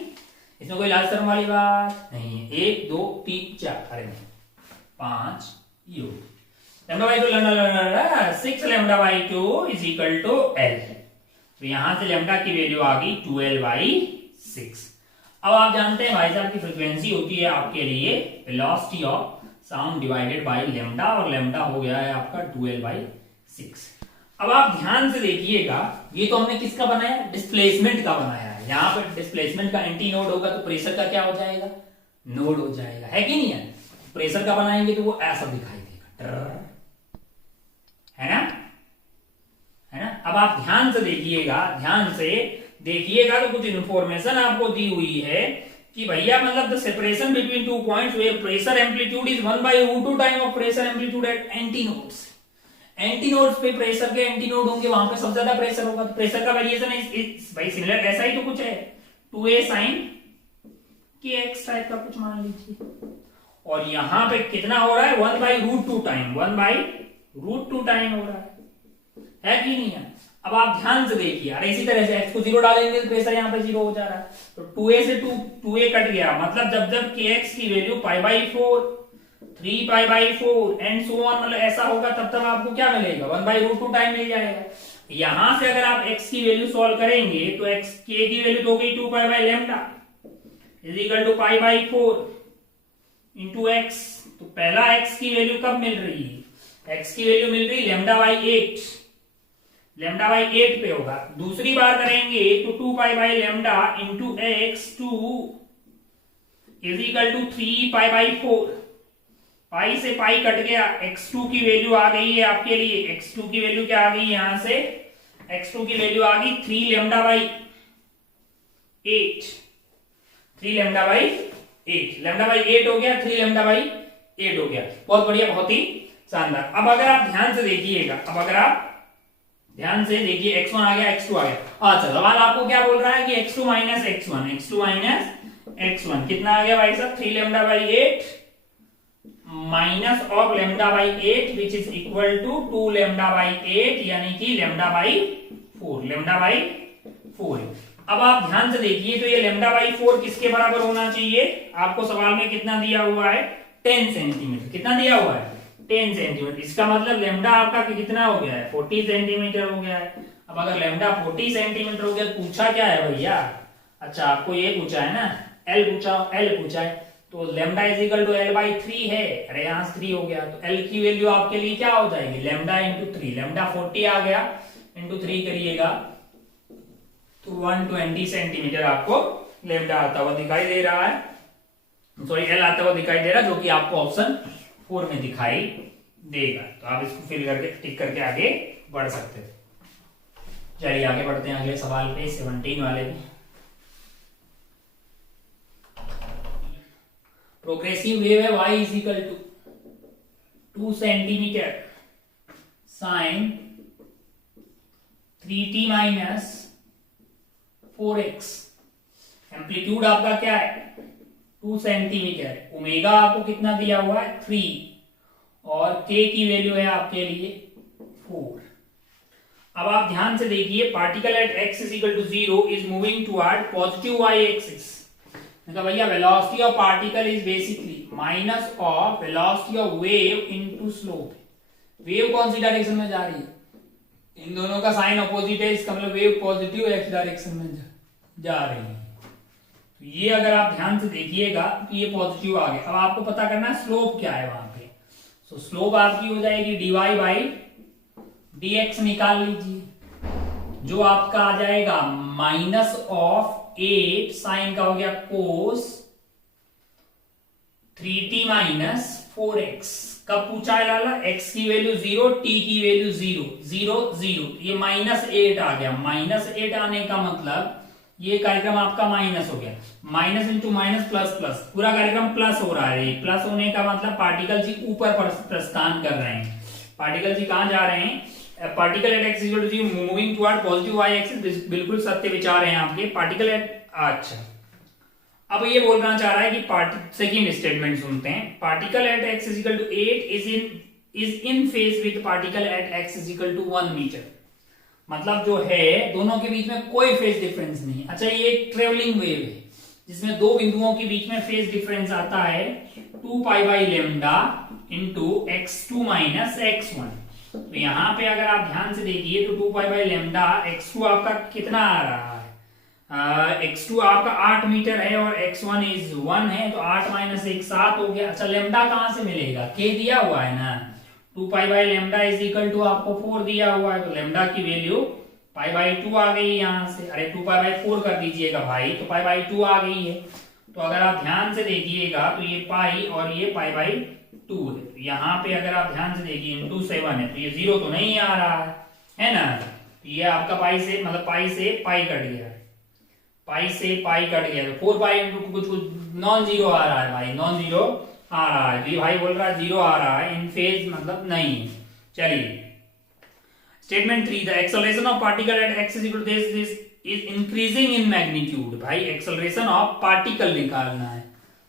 इसमें कोई लाल शर्म वाली बात नहीं है। 1 2 3 4, अरे नहीं 5, ये हो lambda by 2 6 lambda by 2 is equal to L. तो यहां से लैम्डा की वैल्यू आ गई 12/6। अब आप जानते हैं भाई साहब की फ्रीक्वेंसी होती है आपके लिए velocity of sound divided by lambda, और लैम्डा हो गया है आपका 12/6। अब आप ध्यान से देखिएगा, ये तो हमने किसका बनाया, डिस्प्लेसमेंट का बनाया है। यहाँ पर डिस्प्लेसमेंट का एंटी नोड होगा तो प्रेशर का क्या हो जाएगा, नोड हो जाएगा, है कि नहीं है? प्रेशर का बनाएंगे तो वो ऐसा दिखाई देगा, है ना, है ना। अब आप ध्यान से देखिएगा, ध्यान से देखिएगा तो कुछ इंफॉर्मेशन आपको दी हुई है कि भैया मतलब the separation between two points where pressure amplitude is 1/√2 time of pressure amplitude at antinodes. Antinodes पे प्रेशर के एंटी नोड होंगे, वहां पे सबसे ज्यादा प्रेशर होगा, तो प्रेशर का वेरिएशन इज भाई सिमिलर, ऐसा ही तो कुछ है 2a sin kx टाइप का कुछ मान लीजिए। और यहां पे कितना हो रहा है 1/√2 टाइम, 1/√2 टाइम हो रहा है कि नहीं है? अब आप ध्यान से देखिए, अरे इसी तरह से x को 0 डालेंगे तो प्रेशर यहाँ पे 0 हो जा रहा है, तो 2a से 2a कट गया, मतलब जब जब kx की वैल्यू π/4 3π/4 एंड सो ऑन, मतलब ऐसा होगा तब तब आपको क्या मिलेगा 1/√2 टाइम मिल जाएगा। यहां से अगर आप x की वैल्यू सॉल्व करेंगे तो x k की वैल्यू तो हो गई 2π/λ is equal to π/4 into x। तो पहला x की वैल्यू कब मिल रही है, x की वैल्यू मिल रही λ/8, λ/8 पे होगा। दूसरी बार करेंगे तो 2π/λ into x2 is equal to 3π/4, pi से पाई कट गया, x2 की वैल्यू आ गई है आपके लिए, x2 की वैल्यू क्या आ गई यहां से, x2 की वैल्यू आ गई 3λ/8, 3λ/8, λ/8 हो गया, 3λ/8 हो गया, बहुत बढ़िया, बहुत ही शानदार। अब अगर आप ध्यान से देखिएगा, अब अगर आप ध्यान से देखिए x1 आ गया, x2 आ गया। अच्छा, सवाल आपको क्या बोल रहा है कि x2 minus x1, x2 minus x1 कितना आ गया भाई साहब, 3λ/8 minus of λ/8 which is equal to 2λ/8 यानी कि λ/4। अब आप ध्यान से देखिए तो ये λ/4 किसके बराबर होना चाहिए, आपको सवाल में कितना दिया हुआ है 10 सेंटीमीटर, कितना दिया हुआ है 10 सेंटीमीटर। इसका मतलब लैम्डा आपका कितना हो गया है 40 सेंटीमीटर हो गया है। अब अगर लैम्डा 40 सेंटीमीटर हो गया, पूछा क्या है भैया, अच्छा आपको ये पूछा है ना, एल पूछा है, तो lambda is equal to L/3 है, अरे यहाँ 3 हो गया, तो एल की वैल्यू आपके लिए क्या हो जाएगी लैम्डा इंटू 3, लैम्डा 40 आ गया, इंटू 3 करिएगा तो 120 सेंटीमीटर आपको लैम्डा आता हुआ दिखाई दे रहा है, सॉरी एल आता हुआ दिखाई दे रहा है, जो कि आपको ऑप्शन 4 में दिखाई देगा। तो आप इसको फिल करके टिक करके आगे बढ़ सकते थे। चलिए आगे बढ़ते हैं अगले सवाल पे, 17 वाले पे। प्रोग्रेसिव वेव है y is equal to 2 centimetre sine 3t minus 4x। Amplitude आपका क्या है 2 सेंटीमीटर, ओमेगा आपको कितना दिया हुआ है 3, और k की वैल्यू है आपके लिए 4। अब आप ध्यान से देखिए, particle at x is equal to 0 is moving toward positive y axis. भैया velocity of particle is basically minus of velocity of wave into slope. Wave कौन सी डायरेक्शन में जा रही है, इन दोनों का साइन अपोजिट है, इसका मतलब वेव पॉजिटिव x डायरेक्शन में जा रही है। तो ये अगर आप ध्यान से देखिएगा तो ये पॉजिटिव आ गया। अब आपको पता करना है स्लोप क्या है वहां पे, सो स्लोप आपकी हो जाएगी dy/dx, निकाल लीजिए, जो आपका आ जाएगा माइनस ऑफ 8 साइन का हो गया कोस 3t माइनस 4x। कब पूछा है लाला, x की वैल्यू 0, t की वैल्यू 0, 0 0, ये -8 आ गया। -8 आने का मतलब ये कार्यक्रम आपका माइनस हो गया, minus into minus plus plus, पूरा कार्यक्रम प्लस हो रहा है। प्लस होने का मतलब पार्टिकल जी ऊपर प्रस्थान कर रहे हैं। पार्टिकल जी कहां जा रहे हैं, particle at x equal to moving toward positive y axis, बिल्कुल सत्य विचार है आपके। पार्टिकल एट, अच्छा अब ये बोलना चाह रहा है कि सेकंड स्टेटमेंट सुनते हैं। Particle at x is equal to 8 is in phase with particle at x is equal to 1 metre. मतलब जो है दोनों के बीच में कोई फेज डिफरेंस नहीं। अच्छा, ये एक ट्रेवलिंग वेव है जिसमें दो बिंदुओं के बीच में फेज डिफरेंस आता है 2 pi by lambda into x2 minus x1। तो यहाँ पे अगर आप ध्यान से देखिए तो 2 पाई बाई लेमडा x2 आपका कितना आ रहा है, x2 आपका 8 मीटर है और x1 इज 1 है, तो 8 माइनस 1 7 हो गया। अच्छा, लेमडा कहाँ से मिलेगा, k दिया हुआ है ना, 2 pi by lambda is equal to आपको 4 दिया हुआ है, तो लेमडा की वैल्यू पाई बाई 2 आ गई यहाँ से। अरे 2 पाई बाई 4 कर दीजिएगा भाई, तो पाई बाई 2 आ गई है। तो अगर आप ध्यान से देखिएगा तो ये पाई और ये पाई बाई 2 है। तो यहाँ पे अगर आप ध्यान से देखिए इंटू 7 है, तो ये 0 तो नहीं आ रहा है ना। तो ये आपका पाई से मतलब पाई से पाई कट गया, पाई से पाई कट गया, तो 4 पाई इंटू कुछ नॉन जीरो आ रहा है भाई, नॉन जीरो आ रहा है। भाई बोल रहा है 0 आ रहा है, इन फेज मतलब नहीं है। चलिए statement 3, the acceleration of particle at x is equal to this is increasing in magnitude. भाई एक्सेलरेशन ऑफ पार्टिकल निकालना है,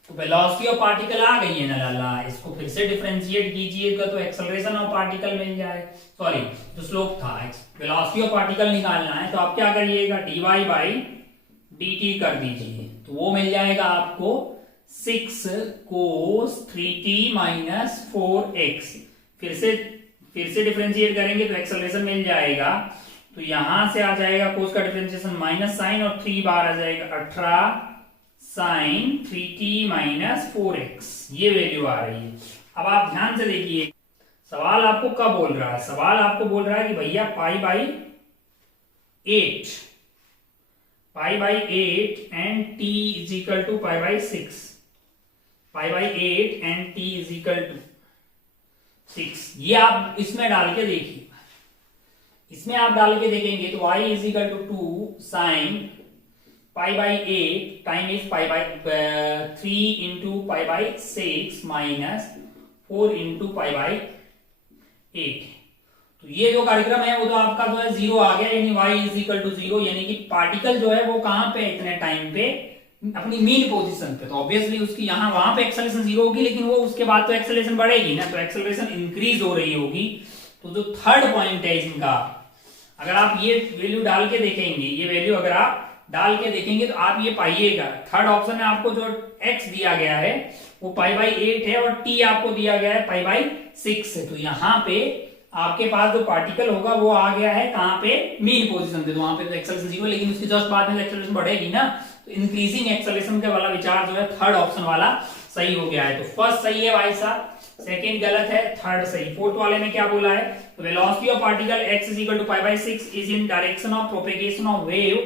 तो वेलोसिटी ऑफ पार्टिकल आ गई है ना लाला, इसको फिर से डिफरेंशिएट कीजिएगा तो एक्सेलरेशन ऑफ पार्टिकल मिल जाए। सॉरी, जो स्लोप था, वेलोसिटी ऑफ पार्टिकल निकालना है, तो आप क्या करिएगा dy बाई dt कर दीजिए, तो वो मिल जाएगा आपको 6 cos 3t माइनस 4x। फिर से डिफरेंशिएट करेंगे तो एक्सेलरेशन मिल जाएगा, तो यहां से आ जाएगा कोस का डिफरेंशिएशन माइनस साइन और 3 बार आ जाएगा 18 साइन 3t माइनस 4x, ये वैल्यू आ रही है। अब आप ध्यान से देखिए सवाल आपको कब बोल रहा है, सवाल आपको बोल रहा है कि भैया pi by 8 and t is equal to pi by 6, pi by 8 and t is equal to 6। ये आप इसमें डाल के देखिए, इसमें आप डाल के देखेंगे तो y is equal to 2 sine pi by 8 time is pi by 3 into pi by 6 minus 4 into pi by 8। तो ये जो कार्यक्रम है वो तो आपका जो है 0 आ गया, यानी y इज इक्वल टू 0, यानी कि पार्टिकल जो है वो कहां पे इतने टाइम पे अपनी मीन पोजीशन पे, तो ऑब्वियसली उसकी यहाँ वहां पे एक्सेलरेशन 0 होगी, लेकिन वो उसके बाद तो एक्सेलरेशन बढ़ेगी ना, तो एक्सेलरेशन इंक्रीज हो रही होगी। तो जो थर्ड पॉइंट है इनका, अगर आप ये वैल्यू डाल के देखेंगे, ये वैल्यू अगर आप डाल के देखेंगे तो आप ये पाइएगा थर्ड ऑप्शन में आपको जो x दिया गया है वो पाई बाई 8 है और t आपको दिया गया है पाई बाई 6 है। तो यहाँ पे आपके पास जो पार्टिकल होगा वो आ गया है कहाँ पे, मीन पोजीशन पे, तो वहां पे तो एक्सेलरेशन 0 है, लेकिन उसके जस्ट बाद में एक्सेलरेशन बढ़ेगी ना, तो इंक्रीजिंग एक्सेलरेशन का वाला विचार जो है थर्ड ऑप्शन वाला सही हो गया है। तो फर्स्ट सही है भाई साहब, सेकंड गलत है, थर्ड सही। फोर्थ वाले में क्या बोला है, तो velocity of particle x is equal to pi by 6 is in direction of propagation of wave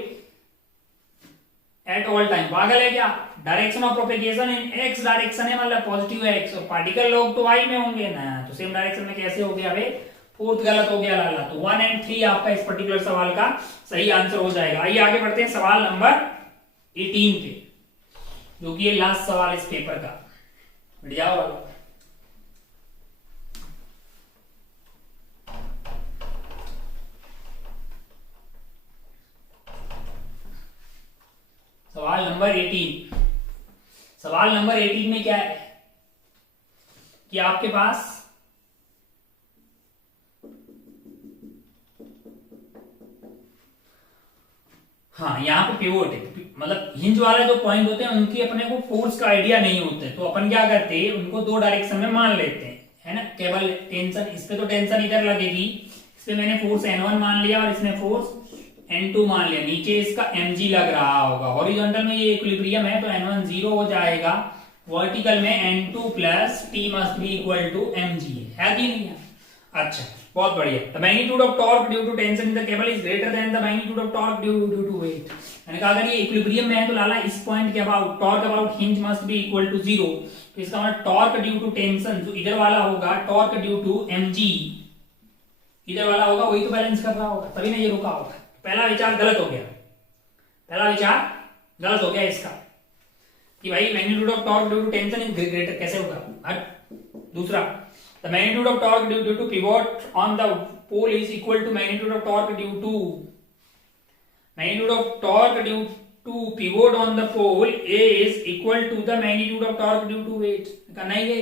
at all time. पागल है क्या, direction of propagation in x direction है, मतलब पॉजिटिव x, और पार्टिकल लोग तो y में होंगे ना, तो सेम डायरेक्शन में कैसे हो गया भाई, फोर्थ गलत हो गया लाला। तो 1 और 3 आपका इस पर्टिकुलर सवाल का सही आंसर हो जाएगा। आइए आगे बढ़ते हैं सवाल नंबर 18 पे, जो कि ये लास्ट सवाल इस पेपर का। बढ़िया वाला सवाल नंबर 18। सवाल नंबर 18 में क्या है कि आपके पास हाँ यहाँ पे पिवोट है, मतलब हिंज वाला जो पॉइंट होते हैं उनकी अपने को फोर्स का आइडिया नहीं होता है, तो अपन क्या करते हैं उनको दो डायरेक्शन में मान लेते हैं, है ना। केवल टेंशन इस पे तो टेंशन इधर लगेगी, इस पे मैंने फोर्स N1 मान लिया और इसमें फोर्स N2 मान लिया, नीचे इसका mg लग रहा होगा। हॉरिजॉन्टल में ये इक्विलिब्रियम है तो N1 0 हो जाएगा, वर्टिकल में N2 plus t must be equal to mg है कि नहीं है। अच्छा बहुत बढ़िया। The magnitude of torque due to tension in the cable is greater than the magnitude of torque due to weight। मैंने कहा अगर ये इक्विलिब्रियम में है तो लाला इस पॉइंट के about torque about hinge must be equal to 0, तो इसका मतलब टॉर्क ड्यू टू टेंशन जो इधर वाला होगा, टॉर्क ड्यू टू mg इधर वाला होगा, वही तो बैलेंस कर रहा होगा, तभी ना ये रुका होगा। पहला विचार गलत हो गया, पहला विचार गलत हो गया इसका कि भाई magnitude of torque due to tension is greater, कैसे होगा। दूसरा, the magnitude of torque due to pivot on the pole is equal to magnitude of torque due to to pivot on the pole is equal to the magnitude of torque due to weight। कहा नहीं है,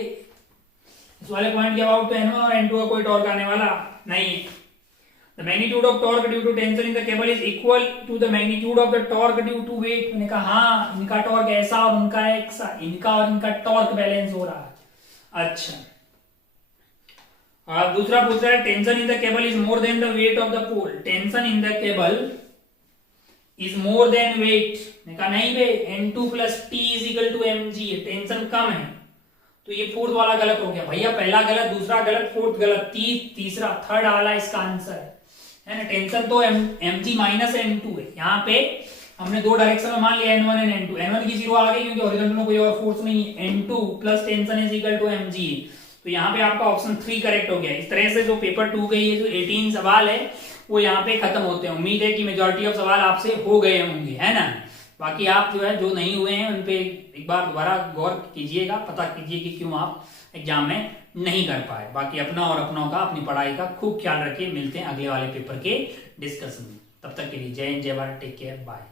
इस वाले पॉइंट के अबाउट तो N1 और N2 का कोई टॉर्क आने वाला नहीं है। The magnitude of torque due to tension in the cable is equal to the magnitude of the torque due to weight। मैंने कहा हाँ, इनका टॉर्क ऐसा और उनका ऐसा, इनका और इनका टॉर्क बैलेंस हो रहा है। अच्छा, अब दूसरा पूछ रहा है tension in the cable is more than the weight of the pole. Tension in the cable is more than weight. मैंने कहा नहीं बे, N2 plus T is equal to mg है, टेंशन कम है। तो ये फोर्थ वाला गलत हो गया भैया, पहला गलत, दूसरा गलत, फोर्थ गलत, तीसरा थर्ड वाला इसका आंसर है ना। टेंशन तो mg माइनस N2 है। यहाँ पे हमने दो डायरेक्शन में मान लिया N1 एंड N2। N1 की जीरो आ गई क्योंकि हॉरिजॉन्टल में कोई और फोर्स नहीं है। N2 plus tension is equal to mg, तो यहाँ पे आपका ऑप्शन 3 करेक्ट हो गया। इस तरह से जो पेपर 2 के ये जो 18 सवाल है वो यहाँ पे खत्म होते हैं। उम्मीद है कि मेजॉरिटी ऑफ सवाल आपसे हो गए होंगे, है ना। बाकी आप जो है, जो नहीं हुए हैं उन पे एक बार दोबारा गौर कीजिएगा, पता कीजिए कि क्यों आप एग्जाम में नहीं कर पाए। बाकी अपना और अपनों का, अपनी पढ़ाई का खूब ख्याल रखिए। मिलते हैं अगले वाले पेपर के डिस्कशन में। तब तक के लिए जय हिंद, जय भारत, टेक केयर, बाय।